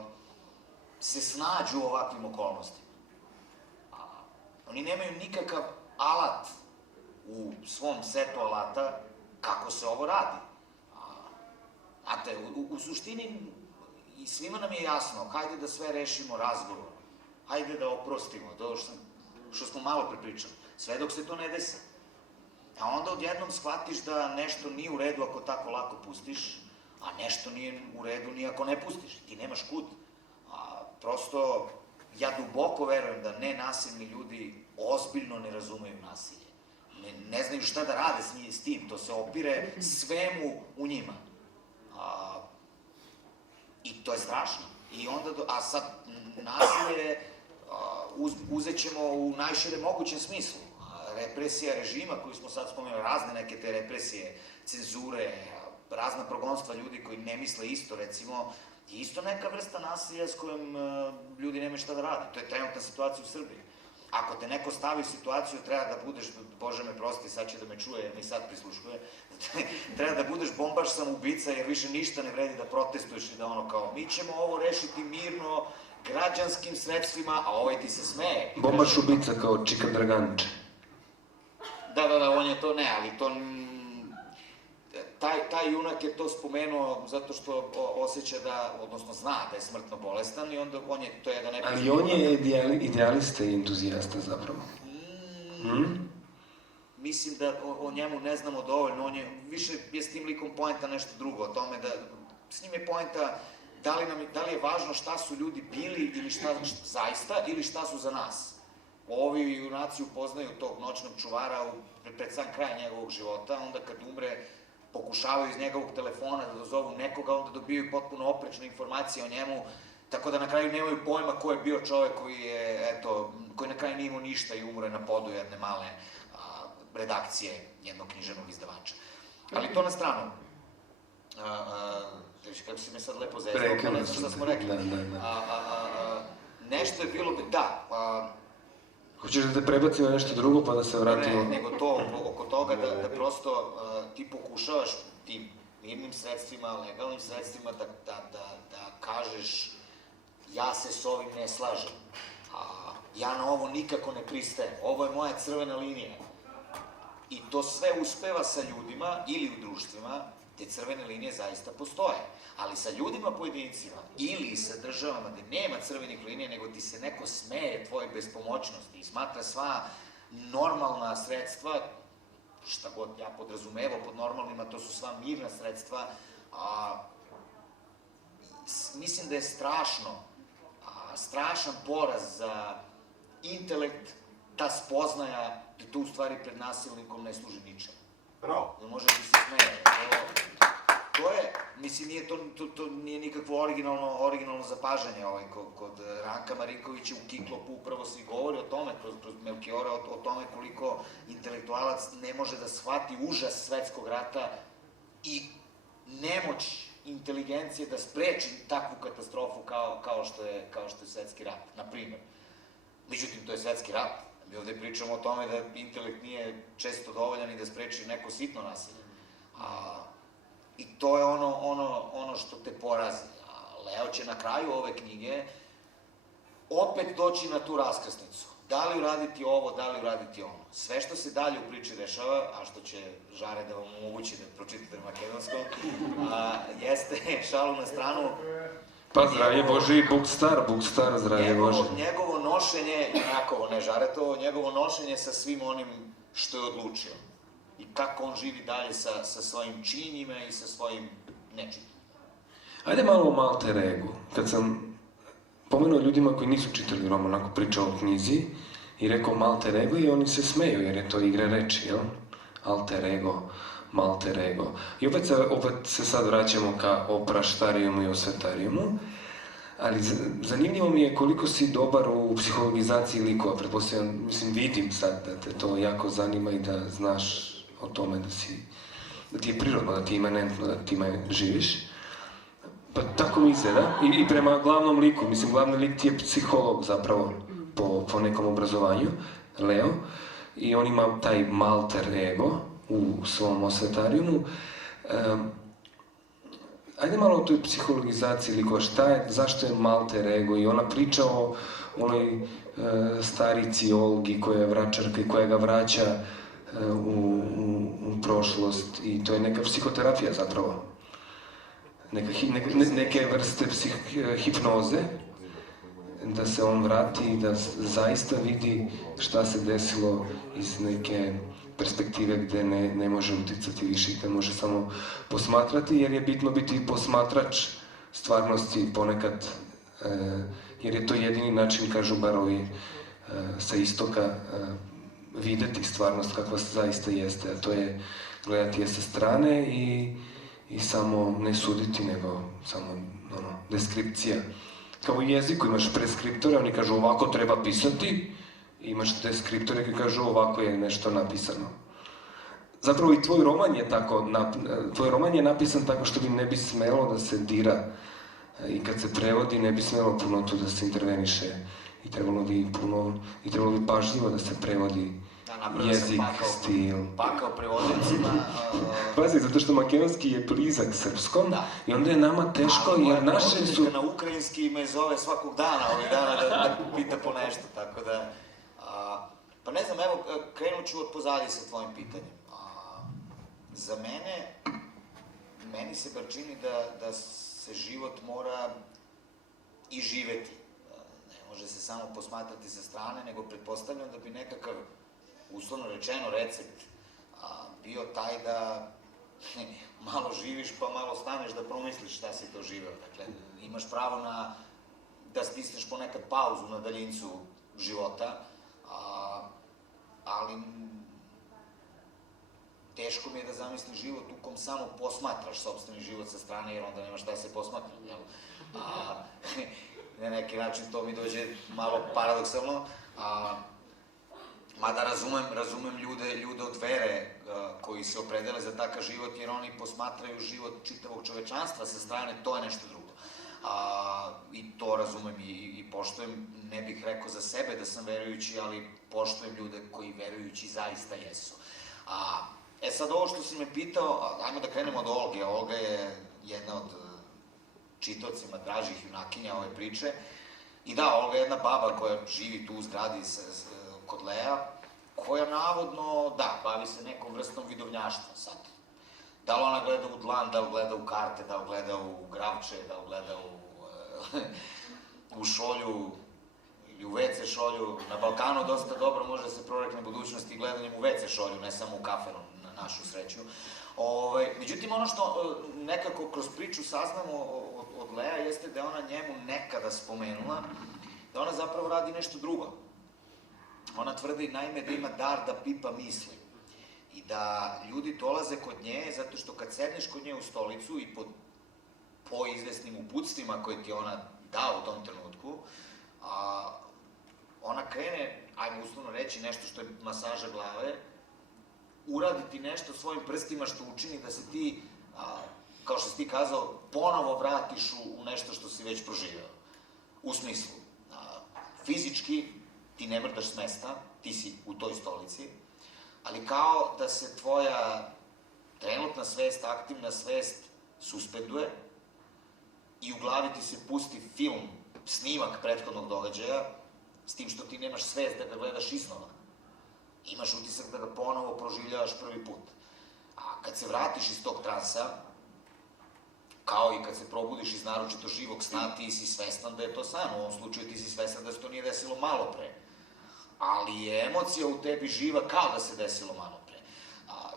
se snađu u ovakvim okolnostima. Oni nemaju nikakav alat u svom setu alata kako se ovo radi. Znate, u suštini i svima nam je jasno, hajde da sve rešimo razgovorom, hajde da oprostimo, to što smo malo prepričali, sve dok se to ne desi. A onda odjednom shvatiš da nešto nije u redu ako tako lako pustiš, a nešto nije u redu ni ako ne pustiš, ti nemaš kud. Prosto, ja duboko verujem da nenasilni ljudi ozbiljno ne razumeju nasilje. Ne znaju šta da rade s tim, to se opire svemu u njima. I to je strašno. A sad, nasilje uzet ćemo u najširem mogućem smislu. Represija režima koju smo sad spomenuli, razne neke te represije, cenzure, razna progonstva ljudi koji ne misle isto, recimo, je isto neka vrsta nasilja s kojom ljudi nemaju šta da rade. To je trenutna situacija u Srbiji. Ako te neko stavi u situaciju, treba da budeš, Bože me prosti, sad će da me čuje, jer me i sad prisluškuje, treba da budeš bombaš samoubica, jer više ništa ne vredi da protestuješ i da ono kao, mi ćemo ovo rešiti mirno, građanskim sredstvima, a ovaj ti se smeje. Bombaš ubica kao Čika Draganče. Da, on je to ne, ali to... Taj junak je to spomenuo zato što osjeća da, odnosno zna da je smrtno bolestan i onda to je jedan epizod... Ali on je idealista i entuzijasta zapravo. Mislim da o njemu ne znamo dovoljno, više je s tim likom poenta nešto drugo, o tome da s njim je poenta da li je važno šta su ljudi bili ili šta zaista ili šta su za nas. Ovi junaci upoznaju tog noćnog čuvara pred sam kraj njegovog života, onda kad umre pokušavaju iz njegovog telefona da dozovu nekoga, onda dobijaju potpuno oprečne informacije o njemu, tako da na kraju nemaju pojma ko je bio čovek koji na kraju nije imao ništa i umre na podu jedne male redakcije jednog književnog izdavača. Ali to na stranu. Kako si me sad lepo zezao, pa ne znam šta smo rekli. Nešto je bilo, da. Hoćeš da te prebacimo nešto drugo pa da se vratimo? Ne, nego to, oko toga da prosto ti pokušavaš tim mirnim sredstvima, legalnim sredstvima da kažeš ja se s ovim ne slažem, ja na ovo nikako ne pristajem, ovo je moja crvena linija. I to sve uspeva sa ljudima ili u društvima, te crvene linije zaista postoje. Ali sa ljudima pojedincima ili sa državama gde nema crvenih linija, nego ti se neko smeje tvoje bespomoćnosti i smatra sva normalna sredstva, šta god ja podrazumevao pod normalnima, to su sva mirna sredstva, mislim da je strašan poraz za intelekt, ta spoznaja da to u stvari pred nasilnikom ne služi ničemu. Bravo. Da može ti se smeje. To je, mislim, to nije nikakvo originalno zapažanje kod Ranka Marinkovića u Kiklopu upravo se i govori o tome, kroz Melkiora, o tome koliko intelektualac ne može da shvati užas svetskog rata i nemoć inteligencije da spreči takvu katastrofu kao što je svetski rat, na primjer. Međutim, to je svetski rat. Mi ovde pričamo o tome da intelekt nije često dovoljan i da spreči neko sitno nasilje. I to je ono što te porazi. Leo će na kraju ove knjige opet doći na tu raskrsnicu. Da li uraditi ovo, da li uraditi ono. Sve što se dalje u priči dešava, a što će Žare da vam omogući da pročitate na makedonskom, jeste, šalu na stranu, pa zdravlje Bože i Bog star, zdravlje Bože. Njegovo nošenje, Jakovo, ne Žaretovo, njegovo nošenje sa svim onim što je odlučio. I kako on živi dalje sa svojim činjima i sa svojim nečinjima. Ajde malo o Malter Egu. Kad sam pomenuo ljudima koji nisu čitali roman, ako pričao o knjizi, i rekao malter ego i oni se smeju jer je to igra reči, jel? Alter ego, malter ego. I opet se sad vraćamo ka opraštarijumu i osvetarijumu, ali zanimljivo mi je koliko si dobar u psihologizaciji likova. Pretpostavljam, mislim, vidim sad da te to jako zanima i da znaš o tome da ti je prirodno, da ti je imanentno, da time živiš. Pa tako mi izgleda. I prema glavnom liku, mislim, glavni lik ti je psiholog zapravo po nekom obrazovanju, Leo, i on ima taj malter ego u svom osvetarijumu. Ajde malo o toj psihologizaciji likova, zašto je malter ego i ona priča o onoj starici Olgi koja je vračarka i koja ga vraća u prošlost i to je neka psihoterapija zapravo. Neke vrste hipnoze, da se on vrati i da zaista vidi šta se desilo iz neke perspektive gde ne može uticati više, gde može samo posmatrati, jer je bitno biti posmatrač stvarnosti ponekad, jer je to jedini način, kažu barovi sa istoka, videti stvarnost kakva zaista jeste, a to je gledati je sa strane i samo ne suditi, nego samo deskripcija. Kao u jeziku imaš preskriptore, oni kažu ovako treba pisati, i imaš deskriptore koji kažu ovako je nešto napisano. Zapravo i tvoj roman je napisan tako što bi ne bi smelo da se dira i kad se prevodi ne bi smelo puno tu da se interveniše i trebalo bi pažljivo da se prevodi jezik, stil. Pakao prevodnicima. Pazi, zato što makedonski je blizak srpskom i onda je nama teško jer naše su... Na ukrajinski me zove svakog dana, ovih dana da pita po nešto, tako da... Pa ne znam, evo, krenut ću od pozadnje sa tvojim pitanjem. Za meni se bar čini da se život mora i živeti. Ne može se samo posmatrati sa strane, nego pretpostavljam da bi nekakav, uslovno rečeno, recept bio taj da malo živiš pa malo staneš da promisliš šta si to živeo. Dakle, imaš pravo da stisneš ponekad pauzu na daljincu života, ali teško mi je da zamislim život u kom samo posmatraš sopstveni život sa strane, jer onda nema šta se posmatra, jel? Na neki način to mi dođe malo paradoksalno, mada razumem ljude od vere koji se opredele za takav život, jer oni posmatraju život čitavog čovečanstva sa strane, to je nešto drugo. I to razumem i poštujem, ne bih rekao za sebe da sam verujući, ali poštujem ljude koji verujući zaista jesu. Sad ovo što si me pitao, ajmo da krenemo od Olge. Olga je jedna od čitaocima dražih junakinja ove priče. I da, Olga je jedna baba koja živi tu u zgradi kod Lea, koja navodno, da, bavi se nekom vrstom vidovnjaštva sad. Da li ona gleda u dlan, da li gleda u karte, da li gleda u gravče, da li gleda u šolju ili u WC šolju. Na Balkanu dosta dobro može da se prorekne budućnosti gledanjem u WC šolju, ne samo u kafenu, na našu sreću. Međutim, ono što nekako kroz priču saznamo od Lea jeste da je ona njemu nekada spomenula da ona zapravo radi nešto drugo. Ona tvrdi naime da ima dar da pipa misli i da ljudi dolaze kod nje zato što kad sedneš kod nje u stolicu i po izvesnim uputstvima koje ti ona da u tom trenutku, ona krene, ajmo uslovno reći, nešto što je masaža glave, uraditi nešto svojim prstima što učini da se ti, kao što si ti kazao, ponovo vratiš u nešto što si već proživeo. U smislu, fizički ti ne mrdaš s mesta, ti si u toj stolici, ali kao da se tvoja trenutna svest, aktivna svest suspenduje i u glavi ti se pusti film, snimak prethodnog događaja, s tim što ti nemaš svest da ga gledaš iznova. Imaš utisak da ga ponovo proživljavaš prvi put. A kad se vratiš iz tog transa, kao i kad se probudiš iz naročito živog sna, ti si svestan da je to san. U ovom slučaju ti si svestan da se to nije desilo malo pre. Ali je emocija u tebi živa kao da se desilo malo pre.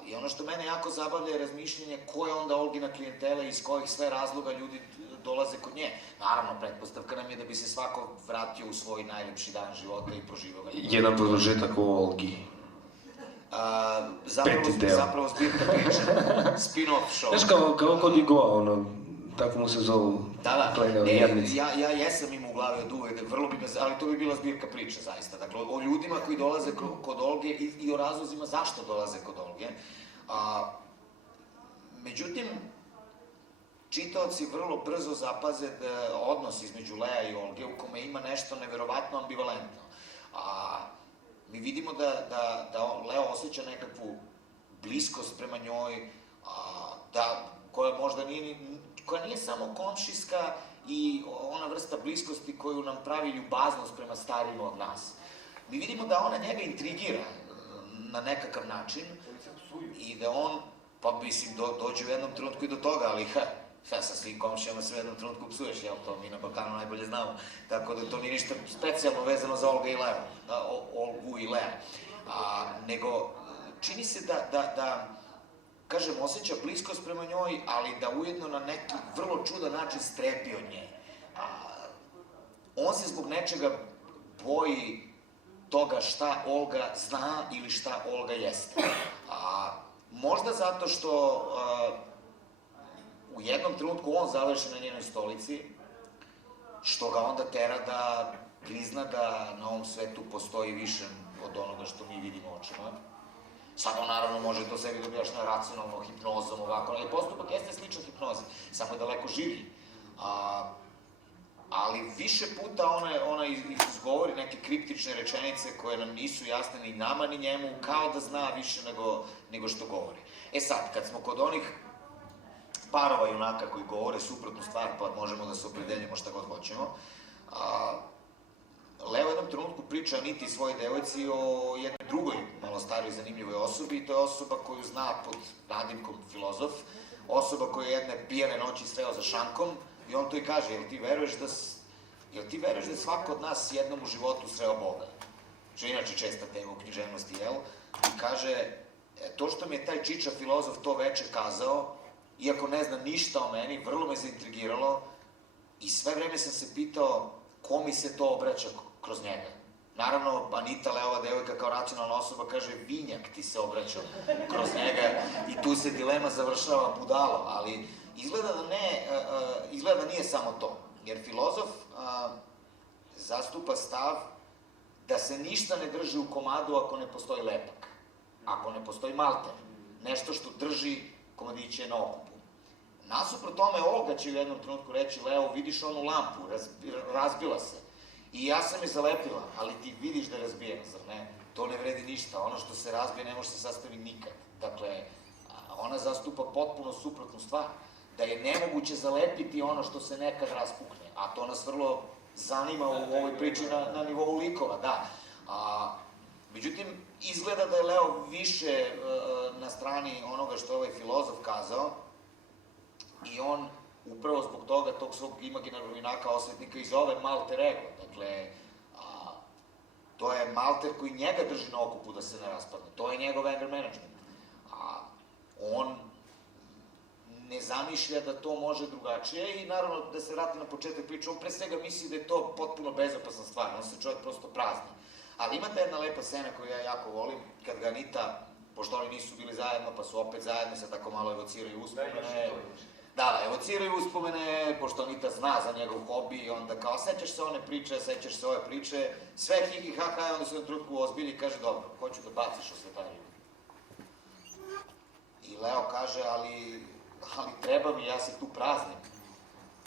I ono što mene jako zabavlja je razmišljanje ko je onda Olgina klijentela i iz kojih sve razloga ljudi dolaze kod nje. Naravno, pretpostavka nam je da bi se svako vratio u svoj najlepši dan života i proživao ga. Jedan produžetak o Olgi. Zapravo zbirka priče. Spin-off show. Znaš kao kod Igoa, ono, tako mu se zovu. Da, jadnici. ja jesam im u glavi od uvek, vrlo bi me, ali to bi bila zbirka priče, zaista. Dakle, o ljudima koji dolaze kod Olge i o razlozima zašto dolaze kod Olge. Međutim, čitaoci vrlo brzo zapaze odnos između Lea i Olge, u kome ima nešto neverovatno ambivalentno. Mi vidimo da Leo osjeća nekakvu bliskost prema njoj, koja možda koja nije samo komšijska i ona vrsta bliskosti koju nam pravi ljubaznost prema starijima od nas. Mi vidimo da ona njega intrigira na nekakav način i da on, pa mislim, dođe u jednom trenutku i do toga, ali sa svim komšijama se u jednom trenutku psuješ, jel to mi na Balkanu najbolje znamo, tako da to nije ništa specijalno vezano za Olgu i Lea. Nego, čini se da kažem, osjeća bliskost prema njoj, ali da ujedno na neki vrlo čudan način strepi od nje. On se zbog nečega boji toga šta Olga zna ili šta Olga jeste. Možda zato što u jednom trenutku on završi na njenoj stolici, što ga onda tera da prizna da na ovom svetu postoji više od onoga što mi vidimo očima. Sad on naravno može to sebi da objašnjava racionalno, hipnozom, ovako, ali postupak jeste sličan hipnozi, samo je daleko življi. Ali više puta ona izgovori neke kriptične rečenice koje nam nisu jasne ni nama ni njemu, kao da zna više nego što govori. E sad, kad smo kod onih parova junaka koji govore suprotnu stvar, pa možemo da se opredeljimo šta god hoćemo, Leo u jednom trenutku priča Aniti svojoj devojci o jednoj drugoj, malo starijoj zanimljivoj osobi, i to je osoba koju zna pod nadimkom filozof, osoba koju je jedne pijane noći sreo za šankom, i on to i kaže, jel ti veruješ da je svako od nas jednom u životu sreo Boga? Što je inače česta tema u književnosti, jel? I kaže, to što mi je taj čiča filozof to veče kazao, iako ne zna ništa o meni, vrlo me zaintrigiralo i sve vreme sam se pitao ko mi se to obraća kroz njega. Naravno, Anita, Leova devojka, kao racionalna osoba, kaže vinjak ti se obraća kroz njega i tu se dilema završava budalo, ali izgleda da nije samo to. Jer filozof zastupa stav da se ništa ne drži u komadu ako ne postoji lepak, ako ne postoji malter, nešto što drži komadiće na okupu. Nasuprot tome, Olga će u jednom trenutku reći, Leo, vidiš onu lampu, razbila se. I ja sam je zalepila, ali ti vidiš da je razbijena, zar ne? To ne vredi ništa, ono što se razbije ne može se sastaviti nikad. Dakle, ona zastupa potpuno suprotnu stvar, da je nemoguće zalepiti ono što se nekad raspukne, a to nas vrlo zanima u ovoj priči na nivou likova, da. Međutim, izgleda da je Leo više na strani onoga što je ovaj filozof kazao, i on upravo zbog toga, tog svog imaginarnog junaka osvetnika, i zove malter ego. Dakle, to je malter koji njega drži na okupu da se ne raspadne. To je njegov anger management. On ne zamišlja da to može drugačije i naravno, da se vrati na početak priče, on pre svega misli da je to potpuno bezopasna stvar, on se čovjek prosto prazni. Ali ima ta jedna lepa scena koju ja jako volim, kad ga Anita, pošto oni nisu bili zajedno, pa su opet zajedno, se tako malo evociraju uspomene. Da, evociraju uspomene, pošto Anita zna za njegov hobi, i onda kao, sećaš se one priče, sećaš se ove priče, sve hiki haka, i onda se u trenutku ozbilji i kaže, dobro, hoću da baciš osvetariju. I Leo kaže, ali treba mi, ja se tu praznim.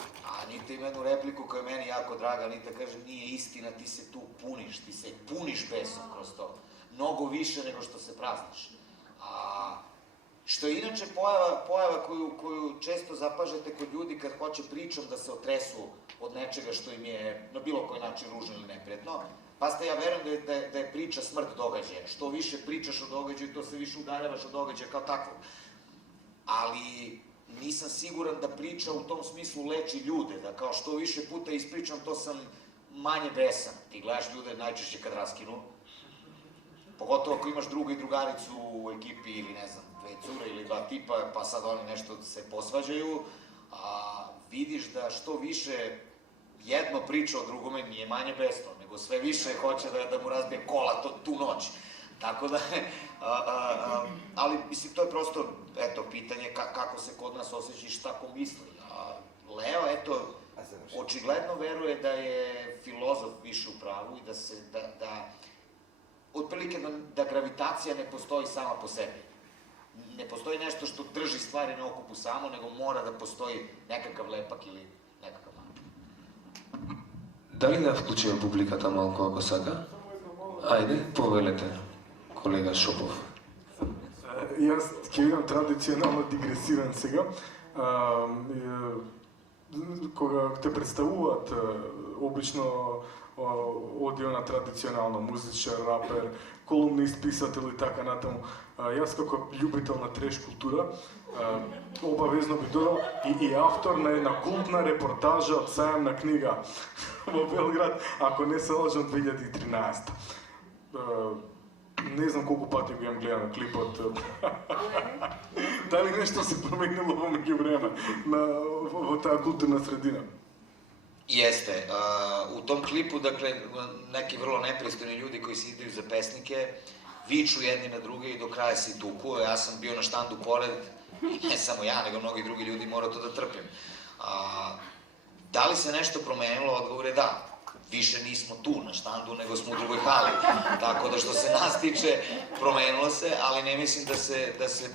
A Anita ima jednu repliku koja je meni jako draga, Anita kaže, nije istina, ti se tu puniš, ti se puniš besom kroz to, mnogo više nego što se prazniš. Što je inače pojava koju često zapažete kod ljudi kad hoće pričom da se otresu od nečega što im je na bilo koji način ružno ili neprijatno. Pazite, ja verujem da je priča smrt događaja. Što više pričaš o događaju, to se više udaljavaš od događaja kao takvog. Ali nisam siguran da priča u tom smislu leči ljude, da kao što više puta ispričam, to sam manje besan. Ti gledaš ljude najčešće kad raskinu, pogotovo ako imaš druga i drugaricu u ekipi ili ne znam, 2, dva tipa, pa sad oni nešto se posvađaju, a vidiš da što više jedno priča o drugome nije manje besno, nego sve više hoće da mu razbije kola tu noć. Tako da, ali mislim, to je prosto, eto, pitanje kako se kod nas osjeća i šta ko misli. Leo, eto, očigledno veruje da je filozof više u pravu i da otprilike da gravitacija ne postoji sama po sebi. Ne postoji nešto što drži stvari na okupu samo, nego mora da postoji nekakav lepak ili nekakav manj. Дали да вклучиме публиката малку ако сака? Ајде, повелете, колега Шопов. Јас ќе бидам традиционално дигресиран сега. Кога те представуваат, обично оди на традиционално музичар, рапер, колумнист, писател и така натаму. Јас како љубител на треш култура, обавезно би додал и автор на една култна репортажа од Сајам на книга во Белград, ако не се лажам, 2013. Не знам колку пати го имам гледан клипот. Дали нешто се променило во меѓувреме во таа културна средина? Jeste. U tom klipu, dakle, neki vrlo nepristojni ljudi koji se izdaju za pesnike, viču jedni na druge i do kraja se tuku. Ja sam bio na štandu pored, i ne samo ja, nego mnogi drugi ljudi, morao to da trpim. Da li se nešto promenilo? Odgovor je da. Više nismo tu na štandu, nego smo u drugoj hali. Tako da što se nas tiče, promenilo se, ali ne mislim da se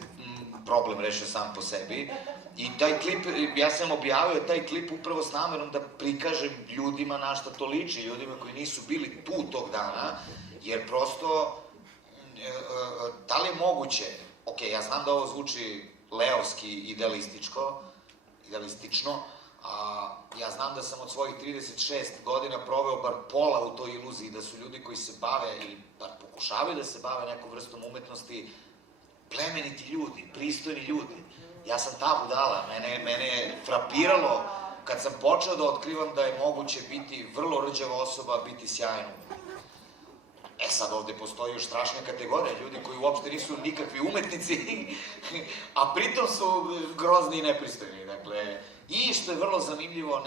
problem rešio sam po sebi. I taj klip, ja sam objavio taj klip upravo s namerom da prikažem ljudima na šta to liči, ljudima koji nisu bili tu tog dana, jer prosto, da li je moguće, ok, ja znam da ovo zvuči leovski idealistično, ja znam da sam od svojih 36 godina proveo bar pola u toj iluziji, da su ljudi koji se bave, ili bar pokušavaju da se bave nekom vrstom umetnosti, plemeniti ljudi, pristojni ljudi. Ja sam ta budala, mene je frapiralo kad sam počeo da otkrivam da je moguće biti vrlo rđava osoba, biti sjajna. Sad ovde postoji još strašna kategorija, ljudi koji uopšte nisu nikakvi umetnici, a pritom su grozni i nepristojni, dakle. I što je vrlo zanimljivo,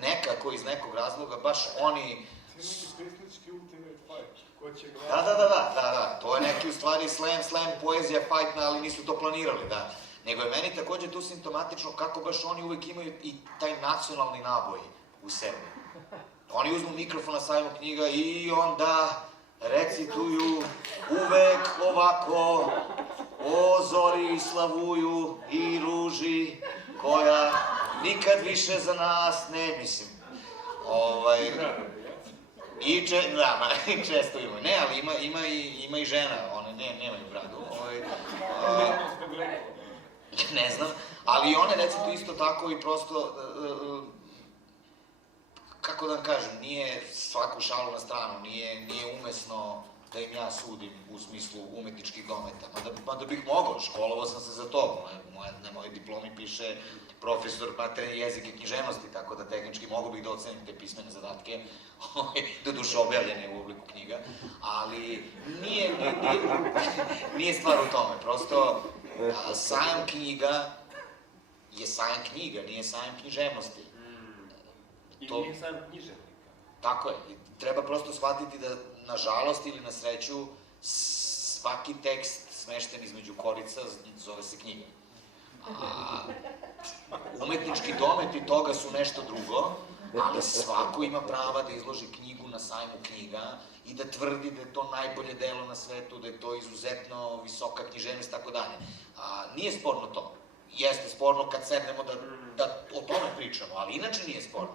nekako iz nekog razloga, baš oni... Pesnički ultimate fight, ko će gledati? Da, to je neki u stvari slam, poezija, fight, ali nisu to planirali, da. Nego je meni takođe tu simptomatično kako baš oni uvek imaju i taj nacionalni naboj u sebi. Oni uzmu mikrofon na sajmu knjiga i onda recituju uvek ovako o zori slavuju i ruži koja nikad više za nas ne mislim. I često imaju. Ne, ali ima i žena, one nemaju bradu. Ne znam, ali one recimo isto tako i prosto, kako da vam kažem, nije svaku šalu na stranu, nije umesno da im ja sudim u smislu umetničkih dometa, mada bih mogao, školovao sam se za to, na mojoj diplomi piše profesor maternji jezik i književnosti, tako da tehnički mogu bih da ocenim te pismene zadatke, doduše objavljene u obliku knjiga, ali nije stvar u tome, prosto sajam knjiga je sajam knjiga, nije sajam književnosti. I nije sajam književnika. Tako je, treba prosto shvatiti da, nažalost ili na sreću, svaki tekst smešten između korica zove se knjiga. Umetnički dometi toga su nešto drugo, ali svako ima prava da izloži knjigu na sajmu knjiga i da tvrdi da je to najbolje delo na svetu, da je to izuzetno visoka književnost, tako dalje. Nije sporno to. Jeste sporno kad sednemo da o tome pričamo, ali inače nije sporno.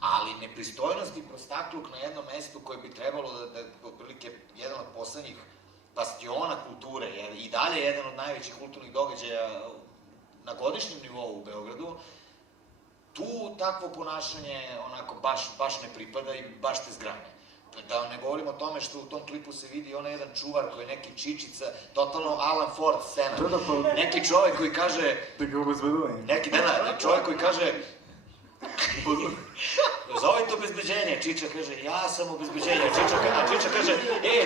Ali nepristojnost i prostakluk na jednom mestu koje bi trebalo da otprilike jedan od poslednjih bastiona kulture, i dalje jedan od najvećih kulturnih događaja na godišnjem nivou u Beogradu, tu takvo ponašanje onako baš ne pripada i baš te zgrane. Da ne govorim o tome što u tom klipu se vidi onaj jedan čuvar koji je neki čičica, totalno Alan Ford scena. Neki čovek koji kaže... Da ga obezbedujem. Neki čovek koji kaže... zovite obezbeđenje. Čiča kaže, ja sam obezbeđenje. A Čiča kaže,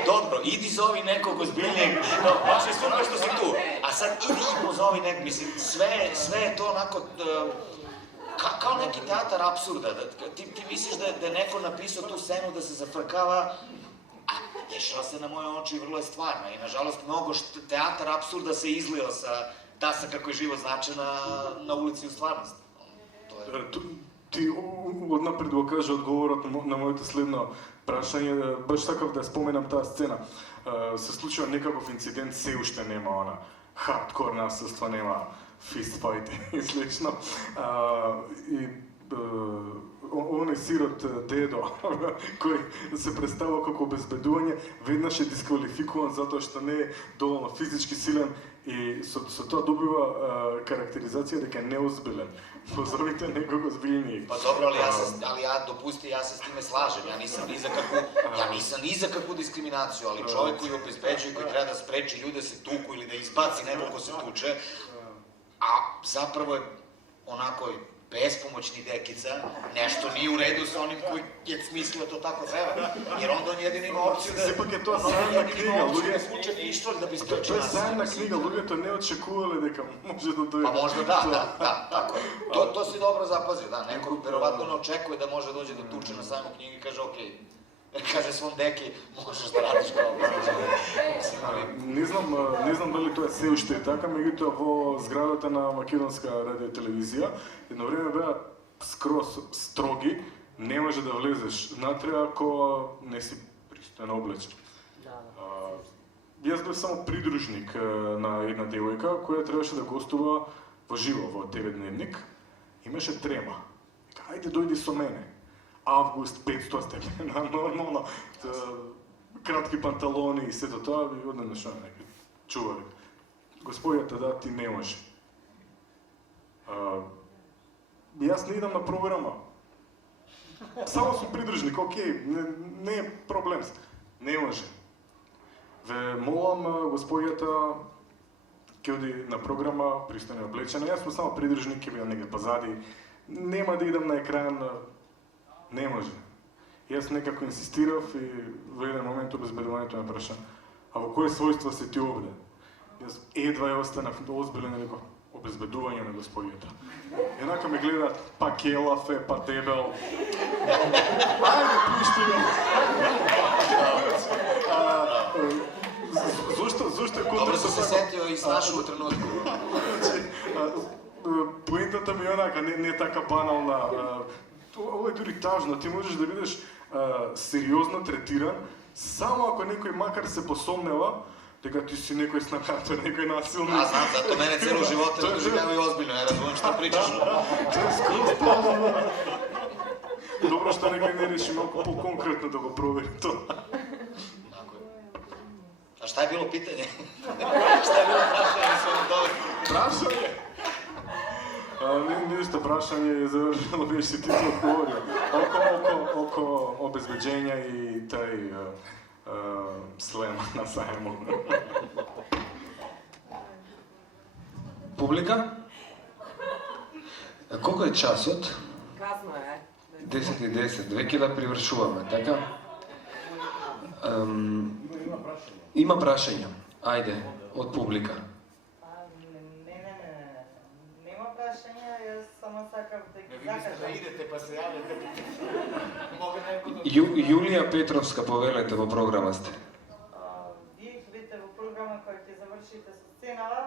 dobro, idi zovi nekog ozbiljnijeg. No, baš je super što si tu. A sad idi i pozovi nekog. Mislim, sve je to onako... Kao neki teatar apsurda. Ti misliš da je neko napisao tu scenu da se zafrkava, a dešava se na moje oči i vrlo je stvarno. I nažalost, mnogo teatar apsurda se izlio sa tasa kako je život značen na ulici u stvarnosti. Ти однапред го кажа одговорот на моето следно прашање, баш такав да споменам таа сцена. Се случува некаков инцидент, се уште нема она хардкор насилство, нема фистфајт и слично. И оној сирот дедо, кој се представува како обезбедување, веднаш е дисквалификуван затоа што не е доволно физички силен и со тоа добива карактеризација дека е неозбилен. Позовите неког озбилнiji. Pa dobro, ali ja dopusti, ja se s time slažem, ja nisam ni za kakvu diskriminaciju, ali čovjek koji obezbeđuje, koji treba da spreči ljude se tuku ili da izbaci nekog ko se tuče, a zapravo je onako bespomoćni dekica, nešto nije u redu sa onim koji je smislio to tako treba, jer onda on jedino ima opciju da... Сепак е тоа заедна книга, луѓе... Случай pištolj da bi sprečio Тоа е nas. заедна книга, луѓето не очекувале дека може да дојде. Pa možda da, tako je. To si dobro zapazio, da, neko verovatno ne očekuje da može dođe do tuče na samom knjigi i kaže okej, kaže svom deki, možeš da radiš kao Не знам дали тоа се уште е така, меѓутоа во зградата на Македонска радио телевизија едно време беа скроз строги, не може да влезеш натре ако не си пристојно облечен. Јас бев само придружник на една девојка која требаше да гостува во живо во ТВ Дневник. Имаше трема. Ајде дојди со мене. Август 500 степени, нормално, кратки панталони и сето тоа, и однеднаш неки чували. Господјата, да, ти не може. Јас не идам на програма. Само сум придружник, окей, не е проблем. Не може. Ве молам господјата ќе оди на програма, пристојно облечена. Јас сум само придружник, ќе бидам негде позади. Нема да идам на екран. Не може. Јас некако инсистирав и во еден момент обезбедувањето ме праша, а во кое својство си ти овде? Јас едва ја останав озбилен и реков, обезбедување на господјата. Еднака ме гледаат, па келав е, па дебел. Ајде, пушти го. Зошто е контекстот? Dobro sam se setio i snašao u trenutku. Поентата ми е онака, не така банална. Ова е дури тажно, ти можеш да бидеш сериозно третиран, само ако некој макар се посомнева дека ти си некој снахатор, некој насилник. Аз знам, зато мене цело живота не доживljavaju ozbiljno, ja razumem šta pričaš. Тоа е скроз плавно. Добро што некој не реши малку по-конкретно да го провери тоа. A šta je bilo pitanje? Šta je bilo prašanje sa ovom dovoljno? Прашање? Ништо прашање е завршено, беше ти се одговорио. Око обезбеđenja и тај слем на сајму. Публика? Колко е часот? Kasno je. 10:10. Веќе да привршуваме, така? Има прашања. Ајде, од публика. Нема прашања, јас само сакам да ги Видите да закажам. идете па се јавите. Мога некој да... Јулија Петровска, повелете во програма сте. Вие ќе бидете во програма која ќе завршите со сценава,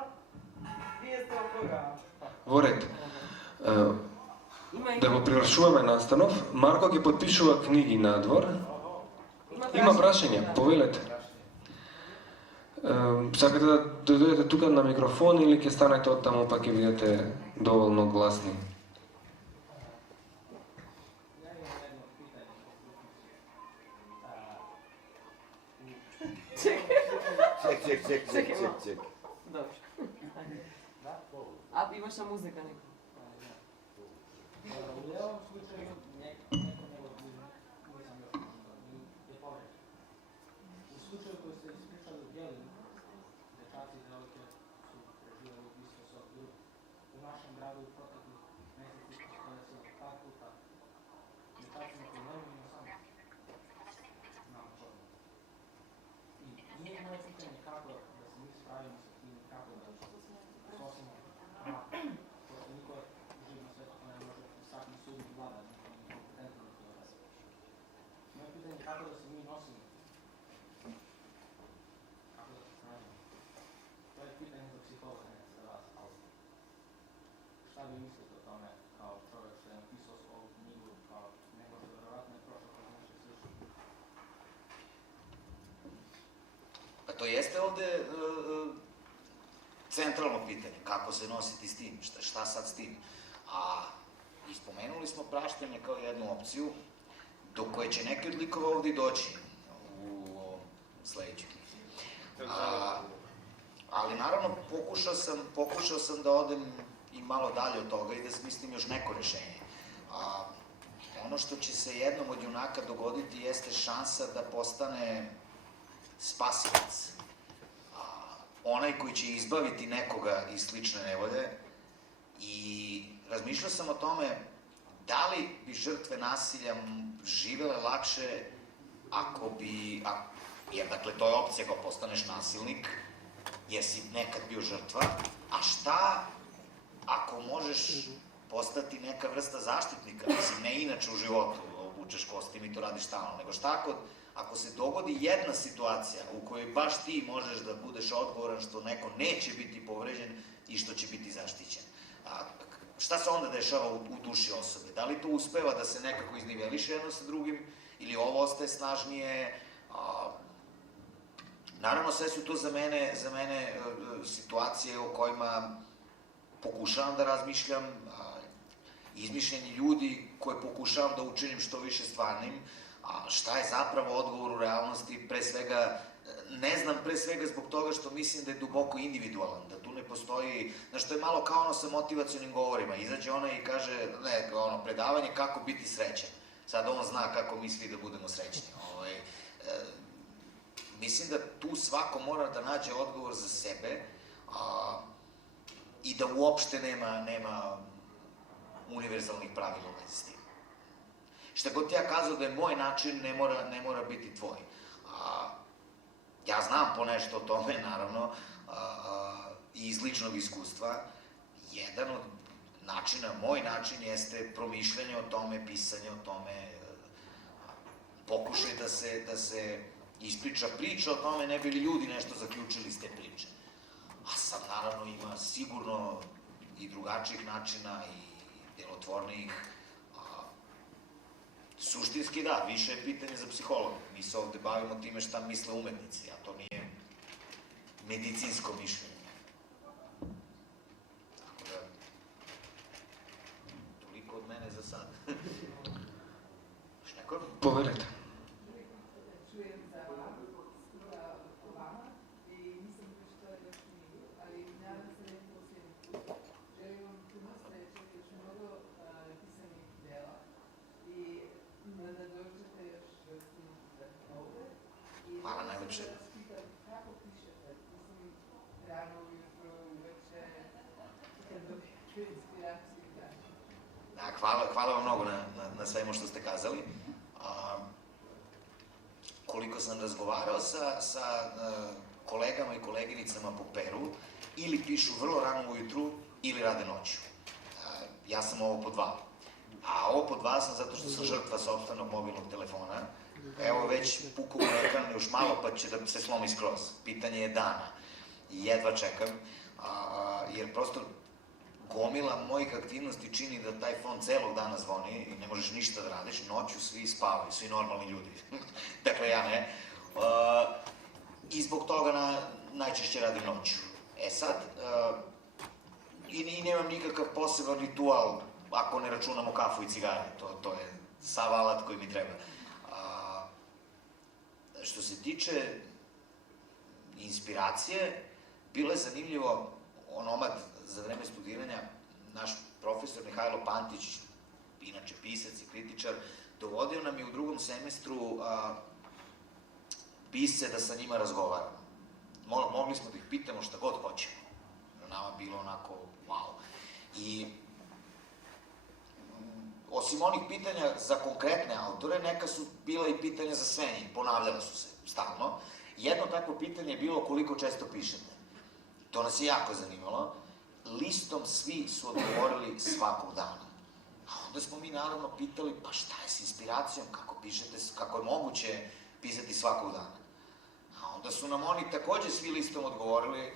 вие сте во програма. Во ред. Да го привршуваме настанов. Марко ќе потпишува книги надвор. Има прашања, повелете. Сакате да дојдете тука на микрофон или ќе станете оттаму па ќе бидете доволно гласни? Чек. Dobro. A imaš na muzika neko? U slučaju koji ste ispričali u dijelu, dečaci i devojke su preživjeli ubistvo svog druga. U našem gradu u proteklih mjeseci se desilo 2 puta. takvim problemima samo nama problem. I nije moje pitanje kako da se mi spravimo sa tim, kako da snosimo to niko živ na svetu ne može svakim suditi vlada, niko nije kompetentan da to rasi. Moje pitanje je kako da se mi nosimo, kako da se snažimo. To je pitanje za psihologa, ne za vas, ali šta vi mislite o tome kao čovjek što je napisao ovu knjigu, kao neko što verovatno je prošao kroz nešto slično? Pa to jeste ovde centralno pitanje, kako se nositi s tim, šta sad s tim. A ispomenuli smo praštanje kao jednu opciju, do koje će neki od likova ovde i doći u ovom sledećoj knjizi. Ali naravno pokušao sam da odem i malo dalje od toga i da smislim još neko rešenje. Ono što će se jednom od junaka dogoditi jeste šansa da postane spasilac. Onaj koji će izbaviti nekoga iz slične nevolje i razmišljao sam o tome da li bi žrtve nasilja živele lakše ako bi, jer dakle to je opcija kao postaneš nasilnik, jer si nekad bio žrtva, a šta ako možeš postati neka vrsta zaštitnika, mislim ne inače u životu, obučeš kostim i to radiš stalno, nego šta ako se dogodi jedna situacija u kojoj baš ti možeš da budeš odgovoran što neko neće biti povređen i što će biti zaštićen. Šta se onda dešava u duši osobe? Da li to uspeva da se nekako izniveliše jedno sa drugim ili ovo ostaje snažnije? Naravno, sve su to za mene situacije o kojima pokušavam da razmišljam, izmišljeni ljudi koje pokušavam da učinim što više stvarnim, a šta je zapravo odgovor u realnosti, pre svega, ne znam pre svega zbog toga što mislim da je duboko individualan, da tu ne postoji, znaš, to je malo kao ono sa motivacionim govorima, izađe ona i kaže, ne, ono, predavanje kako biti srećan, sad on zna kako misli da budemo srećni, mislim da tu svako mora da nađe odgovor za sebe i da uopšte nema univerzalnih pravila u vezi s tim. Šta god ti ja kazao da je moj način, ne mora biti tvoj. Ja znam ponešto o tome, naravno, i iz ličnog iskustva. Jedan od načina, moj način, jeste promišljanje o tome, pisanje o tome, pokušaj da se ispriča priča o tome, ne bi li ljudi nešto zaključili iz te priče. A sad, naravno, ima sigurno i drugačijih načina i delotvornijih. Suštinski da, više je pitanje za psihologa. Mi se ovde bavimo time šta misle umetnici, a to nije medicinsko mišljenje. Tako da, toliko od mene za sad. Još neko? Povedajte. Čujem za vama i nisam pročitala još knjigu, ali nadam se da je posljednji put. Želim vam puno sreće, još mnogo pisanih dela i da dođete još puno puta ovde. Hvala, najlepše. I da vas pitam kako pišete, mislim, rano ujutro, uveče, kad dobijete inspiraciju i tako. Hvala vam mnogo na svemu što ste kazali. Koliko sam razgovarao sa kolegama i koleginicama po Peru, ili pišu vrlo rano ujutru, ili rade noću. Ja sam ovo po 2. A ovo po 2 sam zato što sam žrtva sopstvenog mobilnog telefona. Evo već pukao u ekran još malo pa će da se slomi skroz. Pitanje je dana. I jedva čekam, jer prosto gomila mojih aktivnosti čini da taj fon celog dana zvoni i ne možeš ništa da radiš, noću svi spavaju, svi normalni ljudi. Dakle, ja ne. I zbog toga najčešće radim noću. E sad, i nemam nikakav poseban ritual, ako ne računamo kafu i cigare, to je sav alat koji mi treba. Što se tiče inspiracije, bilo je zanimljivo, onomad za vreme studiranja, naš profesor Mihajlo Pantić, inače pisac i kritičar, dovodio nam je u 2. semestru pisce da sa njima razgovaramo. Mogli smo da ih pitamo šta god hoćemo. Nama bilo onako, wow. I osim onih pitanja za konkretne autore, neka su bila i pitanja za sve njih, ponavljala su se stalno. Jedno takvo pitanje je bilo koliko često pišete. To nas je jako zanimalo. Listom svi su odgovorili svakog dana. A onda smo mi naravno pitali, pa šta je s inspiracijom, kako pišete, kako je moguće pisati svakog dana. A onda su nam oni takođe svi listom odgovorili,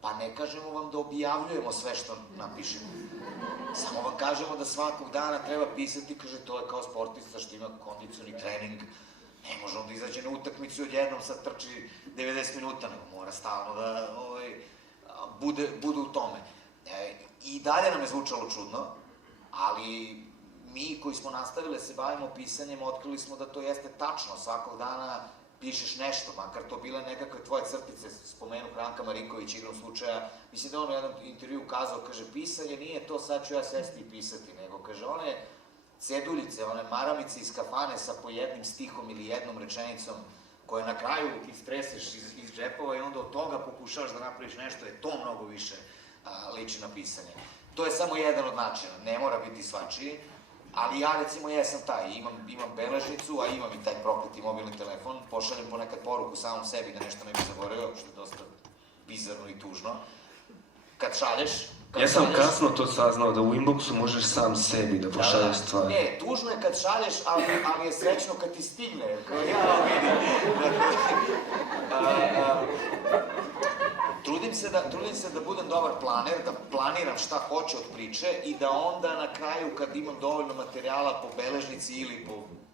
pa ne kažemo vam da objavljujemo sve što napišemo. Samo vam kažemo da svakog dana treba pisati, kaže, to je kao sportista što ima kondicioni trening. Ne može on da izađe na utakmicu i odjednom sad trči 90 minuta, nego mora stalno da bude u tome. I dalje nam je zvučalo čudno, ali mi koji smo nastavili da se bavimo pisanjem, otkrili smo da to jeste tačno, svakog dana pišeš nešto, makar to bile nekakve tvoje crtice, spomenu Branka Marinković igrom slučaja, mislim da on u jednom intervju kazao, kaže, pisanje nije to sad ću ja sesti i pisati, nego, kaže, one ceduljice, one maramice iz kafane sa po jednim stihom ili jednom rečenicom, koje na kraju istreseš iz džepova i onda od toga pokušavaš da napraviš nešto, je to mnogo više liči na pisanje. To je samo jedan od načina, ne mora biti svačiji, ali ja recimo jesam taj, imam beležnicu, a imam i taj prokleti mobilni telefon, pošaljem ponekad poruku samom sebi da nešto ne bi zaboravio, što je dosta bizarno i tužno. Kad šalješ... Ja sam kasno to saznao, da u inboxu možeš sam sebi da pošalješ stvari. Ne, tužno je kad šalješ, ali je srećno kad ti stigne, kao ja vidim. Trudim se da budem dobar planer, da planiram šta hoću od priče i da onda na kraju, kad imam dovoljno materijala po beležnici ili po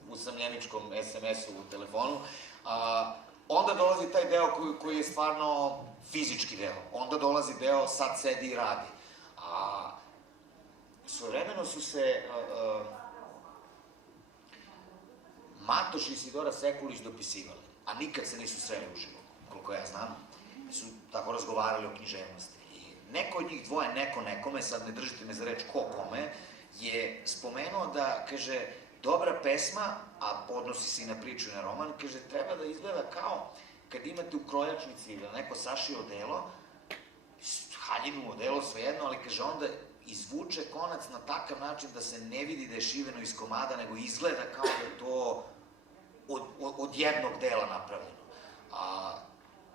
usamljeničkom SMS-u u telefonu, onda dolazi taj deo koji je stvarno fizički deo. Onda dolazi deo sad sedi i radi. Svojevremeno su se Matoš i Isidora Sekulić dopisivali, a nikad se nisu sreli uživo, koliko ja znam. Su tako razgovarali o književnosti. I neko od njih dvoje, neko nekome, sad ne držite me za reč ko kome, je spomenuo da, kaže, dobra pesma, a odnosi se i na priču i na roman, kaže, treba da izgleda kao kad imate u krojačnici ili neko sašije odelo, haljinu odelo, svejedno, ali kaže, onda izvuče konac na takav način da se ne vidi da je šiveno iz komada, nego izgleda kao da je to od jednog dela napravljeno.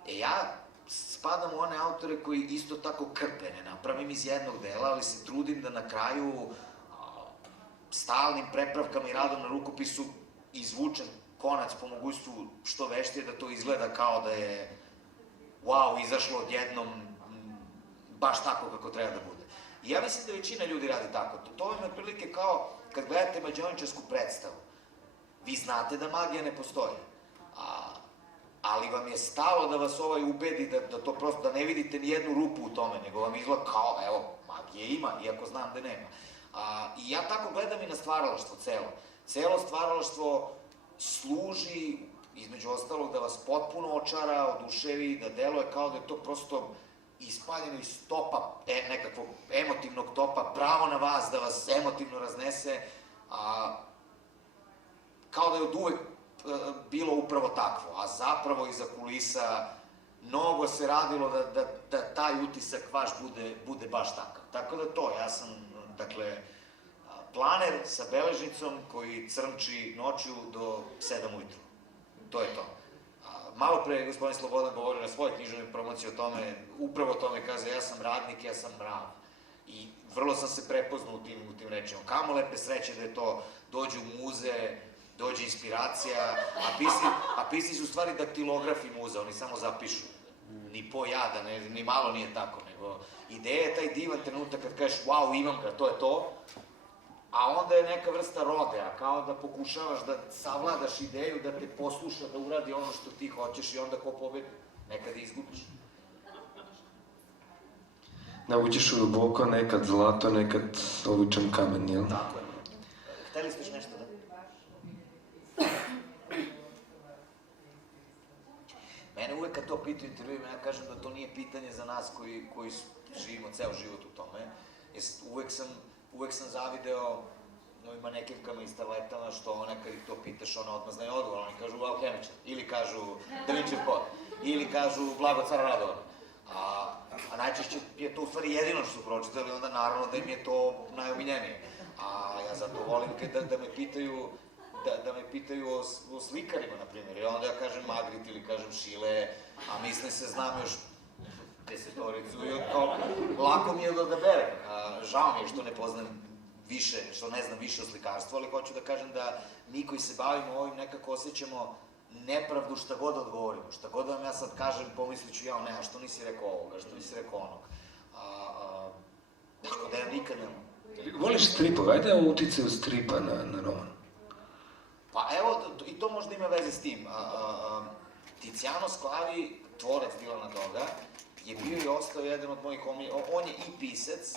Ja spadam u one autore koji isto tako krpe, ne napravim iz jednog dela, ali se trudim da na kraju stalnim prepravkama i radom na rukopisu izvučem konac po mogućstvu što veštije, da to izgleda kao da je wow, izašlo odjednom baš tako kako treba da bude. I ja mislim da većina ljudi radi tako. To vam je otprilike kao kad gledate mađioničarsku predstavu. Vi znate da magija ne postoji, ali vam je stalo da vas ubedi da to prosto, da ne vidite ni jednu rupu u tome, nego vam izgleda kao, evo, magije ima, iako znam da nema. I ja tako gledam i na stvaralaštvo celo. Celo stvaralaštvo služi, između ostalog, da vas potpuno očara, oduševi, da deluje kao da je to prosto ispaljeno iz topa, nekakvog emotivnog topa, pravo na vas, da vas emotivno raznese, kao da je od uvek bilo upravo takvo, a zapravo iza kulisa mnogo se radilo da taj utisak vaš bude baš takav. Tako da to, ja sam, dakle, planer sa beležnicom koji crnči noću do 7 ujutru. To je to. Malo pre je gospodin Slobodan govorio na svojoj književnoj promociji o tome, upravo o tome kaže, ja sam radnik, ja sam mrav. I vrlo sam se prepoznao u tim rečima. Kamo lepe sreće da je to, dođe u muze, dođe inspiracija, a pisci su u stvari daktilografi muza, oni samo zapišu. Ni po jada, ni malo nije tako, nego ideja je taj divan trenutak kad kažeš, wow, imam ga, to je to, a onda je neka vrsta rodea, kao da pokušavaš da savladaš ideju, da te posluša, da uradi ono što ti hoćeš i onda ko pobedi, nekad izgubiš. Da uđeš u duboko, nekad zlato, nekad običan kamen, jel? Tako je. Hteli ste još nešto da? Mene uvek kad to pitaju intervjuima, ja kažem da to nije pitanje za nas koji živimo ceo život u tome. Uvek sam zavideo novim manekivkama i starletama što one kad ih to pitaš, ona odmah znaju odgovor. Oni kažu alhemičar, ili kažu Da Vinčijev kod, ili kažu Blago cara Radovana. A najčešće je to u stvari jedino što su pročitali, onda naravno da im je to najomiljenije. A ja zato volim da me pitaju o slikarima, na primjer, i onda ja kažem Magritte ili kažem Schiele, a mislim se znam još desetoricu i kao, lako mi je da berem. Žao mi je što ne poznam više, što ne znam više o slikarstvu, ali hoću da kažem da mi koji se bavimo ovim nekako osjećamo nepravdu šta god odgovorimo. Šta god vam ja sad kažem, pomislit ću ja, ne, a što nisi rekao ovoga, što nisi rekao onog. Tako da ja nikad ne... Voliš stripove? Ajde o uticaju stripa na roman. Pa evo, i to možda ima veze s tim. Tiziano Sclavi, tvorac Dilana Doga, je bio i ostao jedan od mojih omiljenih. On je i pisac,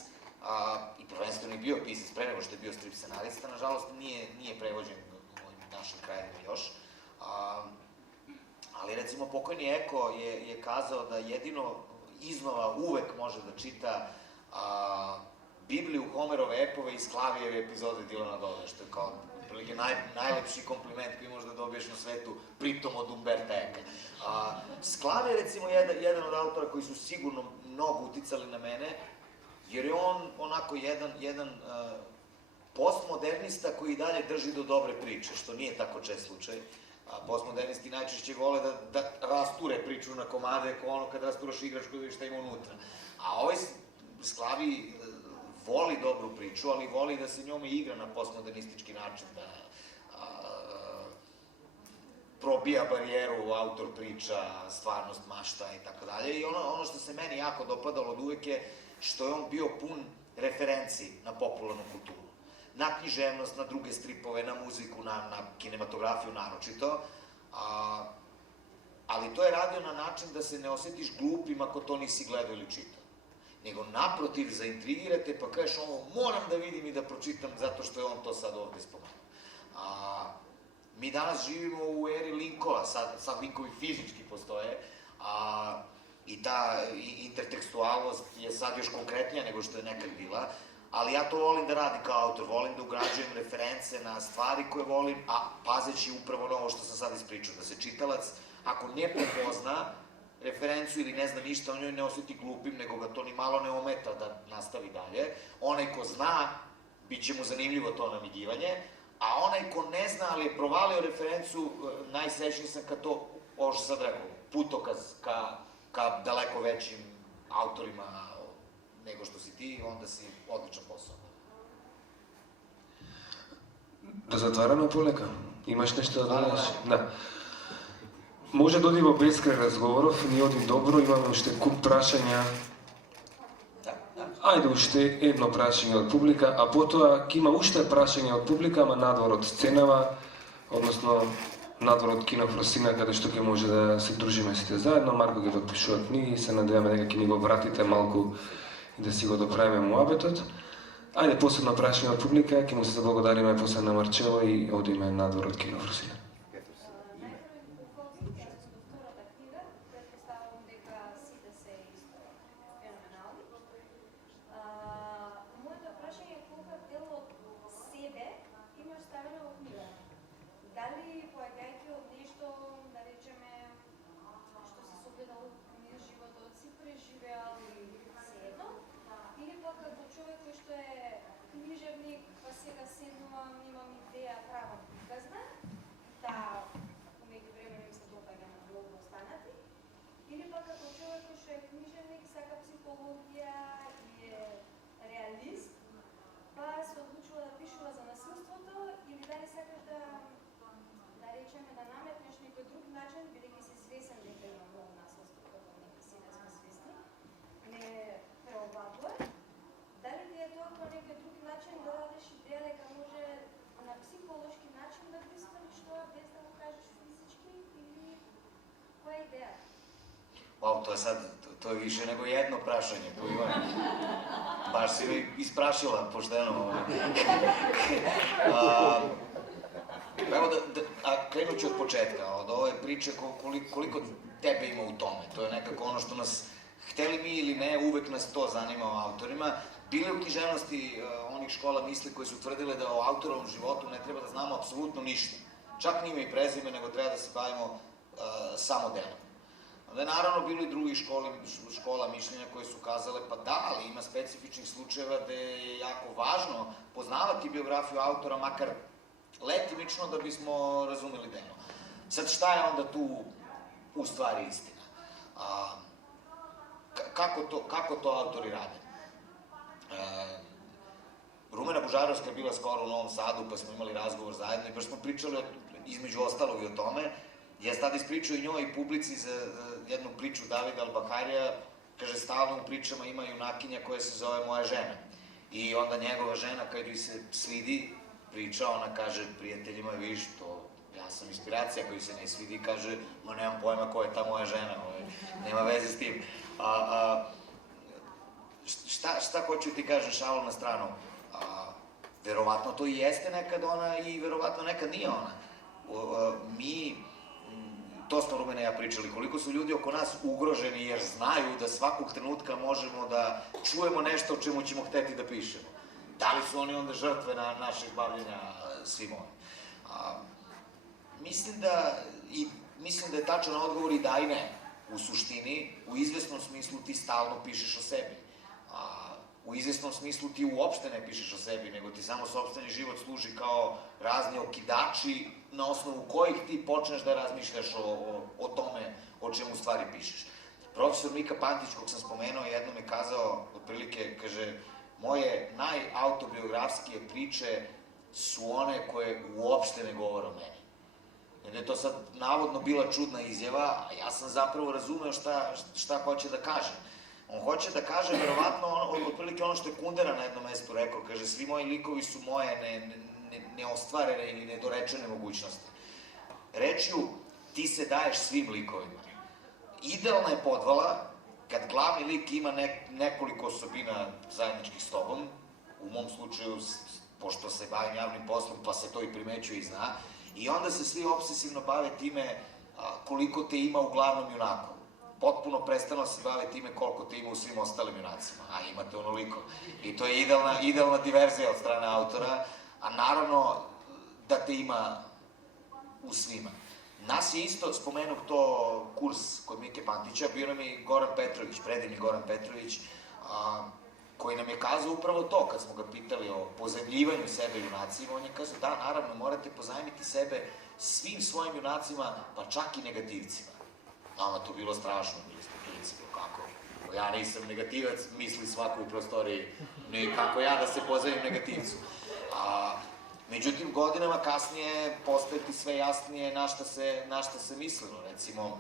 i prvenstveno je bio pisac pre nego što je bio strip scenarista, nažalost nije prevođen u našim krajevima još. Ali recimo pokojni Eko je kazao da jedino iznova uvek može da čita Bibliju, Homerove epove i Sklavijeve epizode Dilana Doga, što je kao otprilike najlepši kompliment koji možda dobiješ na svetu, pritom od Umberta Eka. Sklavije je recimo jedan od autora koji su sigurno mnogo uticali na mene, jer je on onako jedan postmodernista koji i dalje drži do dobre priče, što nije tako čest slučaj. Postmodernisti najčešće vole da rasture priču na komade, kao ono kad rasturaš igračku da vidiš šta ima unutra. A ovaj Sclavi voli dobru priču, ali voli da se njome igra na postmodernistički način, da probija barijeru, autor priča, stvarnost mašta i tako dalje. I ono što se meni jako dopadalo od uvek je što je on bio pun referenci na popularnu kulturu. Na književnost, na druge stripove, na muziku, na kinematografiju naročito. Ali to je radio na način da se ne osjetiš glupim ako to nisi gledao ili čitao. Nego naprotiv, zaintrigirate pa kažeš ovo, moram da vidim i da pročitam zato što je on to sad ovde spomenuo. Mi danas živimo u eri linkova, sad linkovi fizički postoje, i ta intertekstualnost je sad još konkretnija nego što je nekad bila, ali ja to volim da radim kao autor, volim da ugrađujem reference na stvari koje volim, a pazeći upravo na ovo što sam sad ispričao, da se čitalac, ako ne prepozna referencu ili ne zna ništa, on joj ne osjeti glupim, nego ga to ni malo ne ometa da nastavi dalje. Onaj ko zna, bit će mu zanimljivo to namigivanje, a onaj ko ne zna, ali je provalio referencu, najsrećniji sam kad to, ovo što sad rekao, putokaz ka daleko većim autorima nego što si ti, onda si odličan posao. Да затвараме полека? Имаш нешто да додадеш? Да. Може да одиме без крај разговоров, ни оди добро, имаме уште куп прашања. Ајде уште едно прашање од публика, а потоа ќе има уште прашање од публика, ама надвор од сценава, односно надвор од Кино Фросина, каде што ќе може да се дружиме сите заедно. Марко ќе подпишува книги, се надеваме дека ќе ни го вратите малку и да си го доправиме муабетот. Ајде посебно прашање од публика, ќе му се заблагодариме после на Марчело и одиме надвор од Кино Фросина. To je više nego jedno prašanje, tu ima. Baš si mi isprašila, pošteno. Evo krenut ću od početka, od ove priče koliko tebe ima u tome. To je nekako ono što nas, hteli mi ili ne, uvek nas to zanima o autorima. Bile u književnosti onih škola misli koje su tvrdile da o autorovom životu ne treba da znamo apsolutno ništa. Čak ni ime i prezime, nego treba da se bavimo samo delom. Onda je naravno bilo i drugih škola mišljenja koje su kazale pa da, ali ima specifičnih slučajeva gde je jako važno poznavati biografiju autora, makar letimično da bismo razumeli delo. Sad šta je onda tu u stvari istina? Kako to autori rade? Rumena Bužarovska je bila skoro u Novom Sadu, pa smo imali razgovor zajedno i baš smo pričali između ostalog i o tome. Ja sam tada ispričao i njoj i publici za jednu priču Davida Albakarija, kaže, stalno u pričama ima junakinja koja se zove Moja žena. I onda njegova žena, kada joj se svidi priča, ona kaže prijateljima, viš, to ja sam inspiracija, koji se ne svidi, kaže, ma nemam pojma ko je ta moja žena, nema veze s tim. Šta hoću ti kažem, šalu na stranu? Verovatno to i jeste nekad ona i verovatno nekad nije ona. To smo Rumena i ja pričali, koliko su ljudi oko nas ugroženi jer znaju da svakog trenutka možemo da čujemo nešto o čemu ćemo hteti da pišemo. Da li su oni onda žrtve našeg bavljenja svim ovim? Mislim da je tačan odgovor i da i ne. U suštini, u izvesnom smislu ti stalno pišeš o sebi. U izvesnom smislu ti uopšte ne pišeš o sebi, nego ti samo sopstveni život služi kao razni okidači na osnovu kojih ti počneš da razmišljaš o tome o čemu u stvari pišeš. Profesor Mika Pantić, kog sam spomenuo, jednom je kazao, otprilike, kaže, moje najautobiografskije priče su one koje uopšte ne govore o meni. Jer je to sad navodno bila čudna izjava, a ja sam zapravo razumeo šta hoće da kaže. On hoće da kaže, verovatno, otprilike ono što je Kundera na jednom mestu rekao, kaže, svi moji likovi su moje neostvarene ili nedorečene mogućnosti. Rečju, ti se daješ svim likovima. Idealna je podvala kad glavni lik ima nekoliko osobina zajedničkih s tobom, u mom slučaju, pošto se bavim javnim poslom, pa se to i primećuje i zna, i onda se svi obsesivno bave time koliko te ima u glavnom junaku. Potpuno prestano se bave time koliko te ima u svim ostalim junacima, a imate onoliko. I to je idealna diverzija od strane autora, a naravno da te ima u svima. Nas je isto, spomenuh to kurs kod Mike Pantića, bio nam je Goran Petrović, predivni Goran Petrović, koji nam je kazao upravo to, kad smo ga pitali o pozajmljivanju sebe junacima, on je kazao, da, naravno, morate pozajmiti sebe svim svojim junacima, pa čak i negativcima. Nama to bilo strašno, bili smo klinici, kako? Ja nisam negativac, misli svako u prostoriji, kako ja da se pozajmim negativcu. Međutim, godinama kasnije postaje ti sve jasnije na šta se mislilo. Recimo,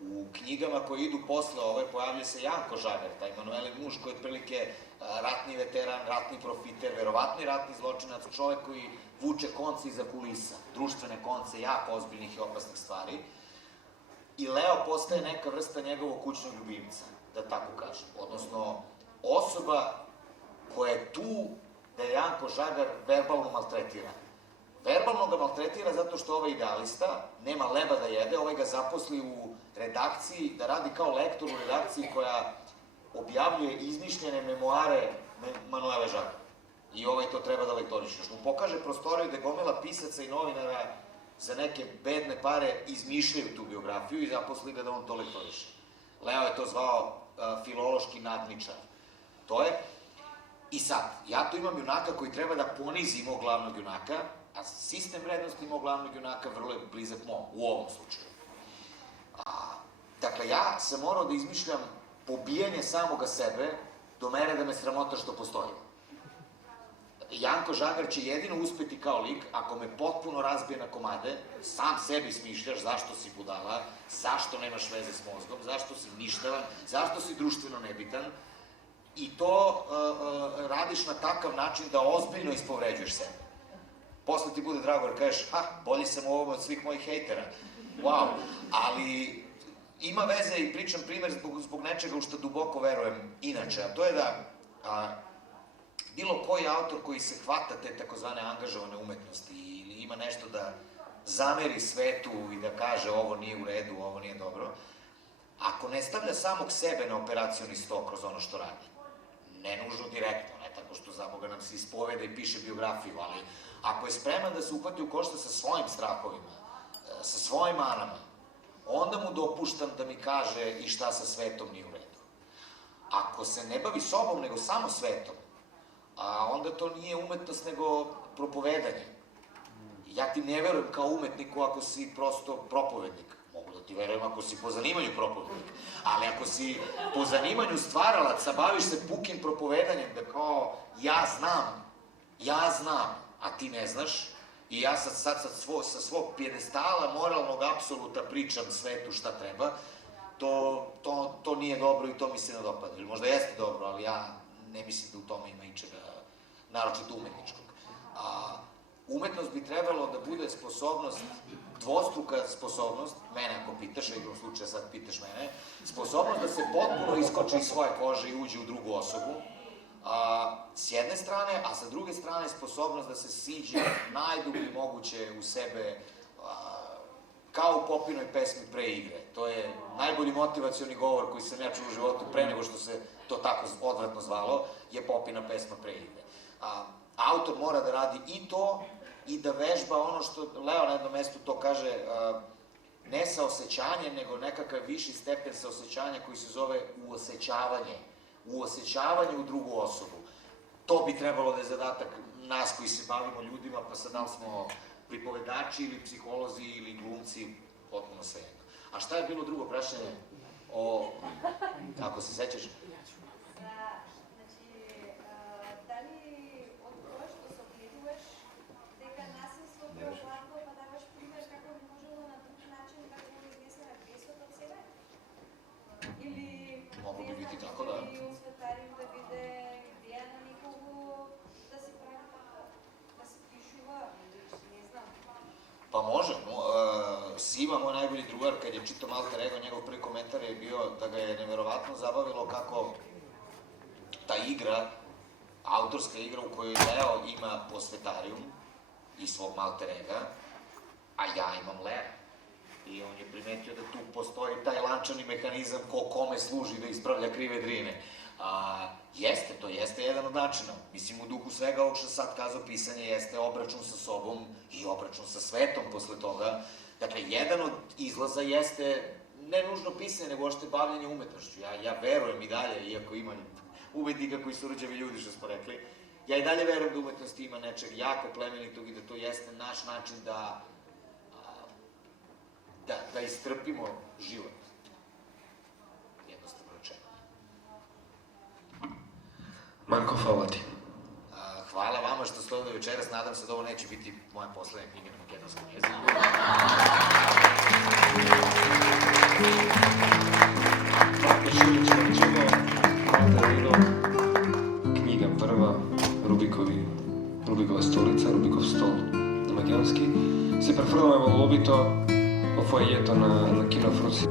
u knjigama koje idu posle ove pojavlja se Janko Žagar, taj Manuelin muž koji je otprilike ratni veteran, ratni profiter, verovatno i ratni zločinac, čovek koji vuče konce iza kulisa, društvene konce, jako ozbiljnih i opasnih stvari. I Leo postaje neka vrsta njegovog kućnog ljubimca, da tako kažem. Odnosno, osoba koja je tu da je Janko Žagar verbalno maltretira. Verbalno ga maltretira zato što ovaj idealista nema leba da jede, ovaj ga zaposli u redakciji, da radi kao lektor u redakciji koja objavljuje izmišljene memoare Manuela Žagara. I ovaj to treba da lektoriše. Što mu pokaže prostoriju da gomila pisaca i novinara za neke bedne pare izmišljaju tu biografiju i zaposli ga da on to lektoriše. Leo je to zvao filološki nadničar. To je. I sad, ja tu imam junaka koji treba da ponizi mog glavnog junaka, a sistem vrednosti mog glavnog junaka vrlo je blizak mom, u ovom slučaju. Dakle, ja sam morao da izmišljam pobijanje samoga sebe do mere da me sramota što postoji. Janko Žagar će jedino uspeti kao lik ako me potpuno razbije na komade, sam sebi smišljaš zašto si budala, zašto nemaš veze s mozgom, zašto si ništavan, zašto si društveno nebitan, i to radiš na takav način da ozbiljno ispovređuješ sebe. Posle ti bude drago jer kažeš, bolji sam u ovom od svih mojih hejtera. Wow, ali ima veze i pričam primer zbog nečega u što duboko verujem inače, a to je da bilo koji autor koji se hvata te takozvane angažovane umetnosti ili ima nešto da zameri svetu i da kaže ovo nije u redu, ovo nije dobro, ako ne stavlja samog sebe na operacioni sto kroz ono što radi, ne nužno direktno, ne tako što za Boga nam se ispoveda i piše biografiju, ali ako je spreman da se uhvati u koštac sa svojim strahovima, sa svojim manama, onda mu dopuštam da mi kaže i šta sa svetom nije u redu. Ako se ne bavi sobom, nego samo svetom, onda to nije umetnost, nego propovedanje. Ja ti ne verujem kao umetniku ako si prosto propovednik. Mogu da ti verujem ako si po zanimanju propovednik. Ali ako si po zanimanju stvaralac, a baviš se pukim propovedanjem, da kao ja znam, a ti ne znaš, i ja sad sa svog pijedestala moralnog apsoluta pričam svetu šta treba, to nije dobro i to mi se ne dopada. Ili možda jeste dobro, ali ja ne mislim da u tome ima ičega, naročito umetničkog. Umetnost bi trebalo da bude sposobnost, dvostruka sposobnost, mene ako pitaš, a igrom slučaja sad pitaš mene, sposobnost da se potpuno iskoči iz svoje kože i uđe u drugu osobu, s jedne strane, a sa druge strane sposobnost da se siđe najdublje moguće u sebe, kao u Popinoj pesmi Pre igre. To je najbolji motivacioni govor koji sam ja čuo u životu pre nego što se to tako odvratno zvalo, je Popina pesma Pre igre. Autor mora da radi i to, i da vežba ono što Leo na jednom mestu to kaže, ne saosećanje, nego nekakav viši stepen saosećanja koji se zove uosećavanje u drugu osobu. To bi trebalo da je zadatak nas koji se bavimo ljudima, pa sad da li smo pripovedači ili psiholozi ili glumci, potpuno svejedno. A šta je bilo drugo prašanje? Kako se sećaš? Mogu bi biti tako, da. Pa može. Siva, moj najbolji drugar, kad je čitao Alter Ego, njegov prvi komentar je bio da ga je neverovatno zabavilo kako ta igra, autorska igra u kojoj Leo ima posvetarijum i svog Alter Ega, a ja imam Lea. I on je primetio da tu postoji taj lančani mehanizam ko kome služi da ispravlja krive drine. To jeste jedan od načina. Mislim, u duhu svega ovog što sad kazao, pisanje jeste obračun sa sobom i obračun sa svetom posle toga. Dakle, jedan od izlaza jeste ne nužno pisanje, nego ošte bavljanje umetnošću. Ja verujem i dalje, iako ima umetnika koji su rđavi ljudi, što smo rekli, ja i dalje verujem da umetnost ima nečeg jako plemenitog i da to jeste naš način da istrpimo život. Jednostavno rečeno. Marko, hvala ti. Hvala vama što ste ovde večeras, nadam se da ovo neće biti moja poslednja knjiga na makedonskom jeziku. Marko Šulić, Marčino, Matarino, knjiga prva, Rubikova stolica, Rubikov stol na makedonski. Se prefrljamo lobito o foajeto na Kinofruci.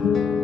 Thank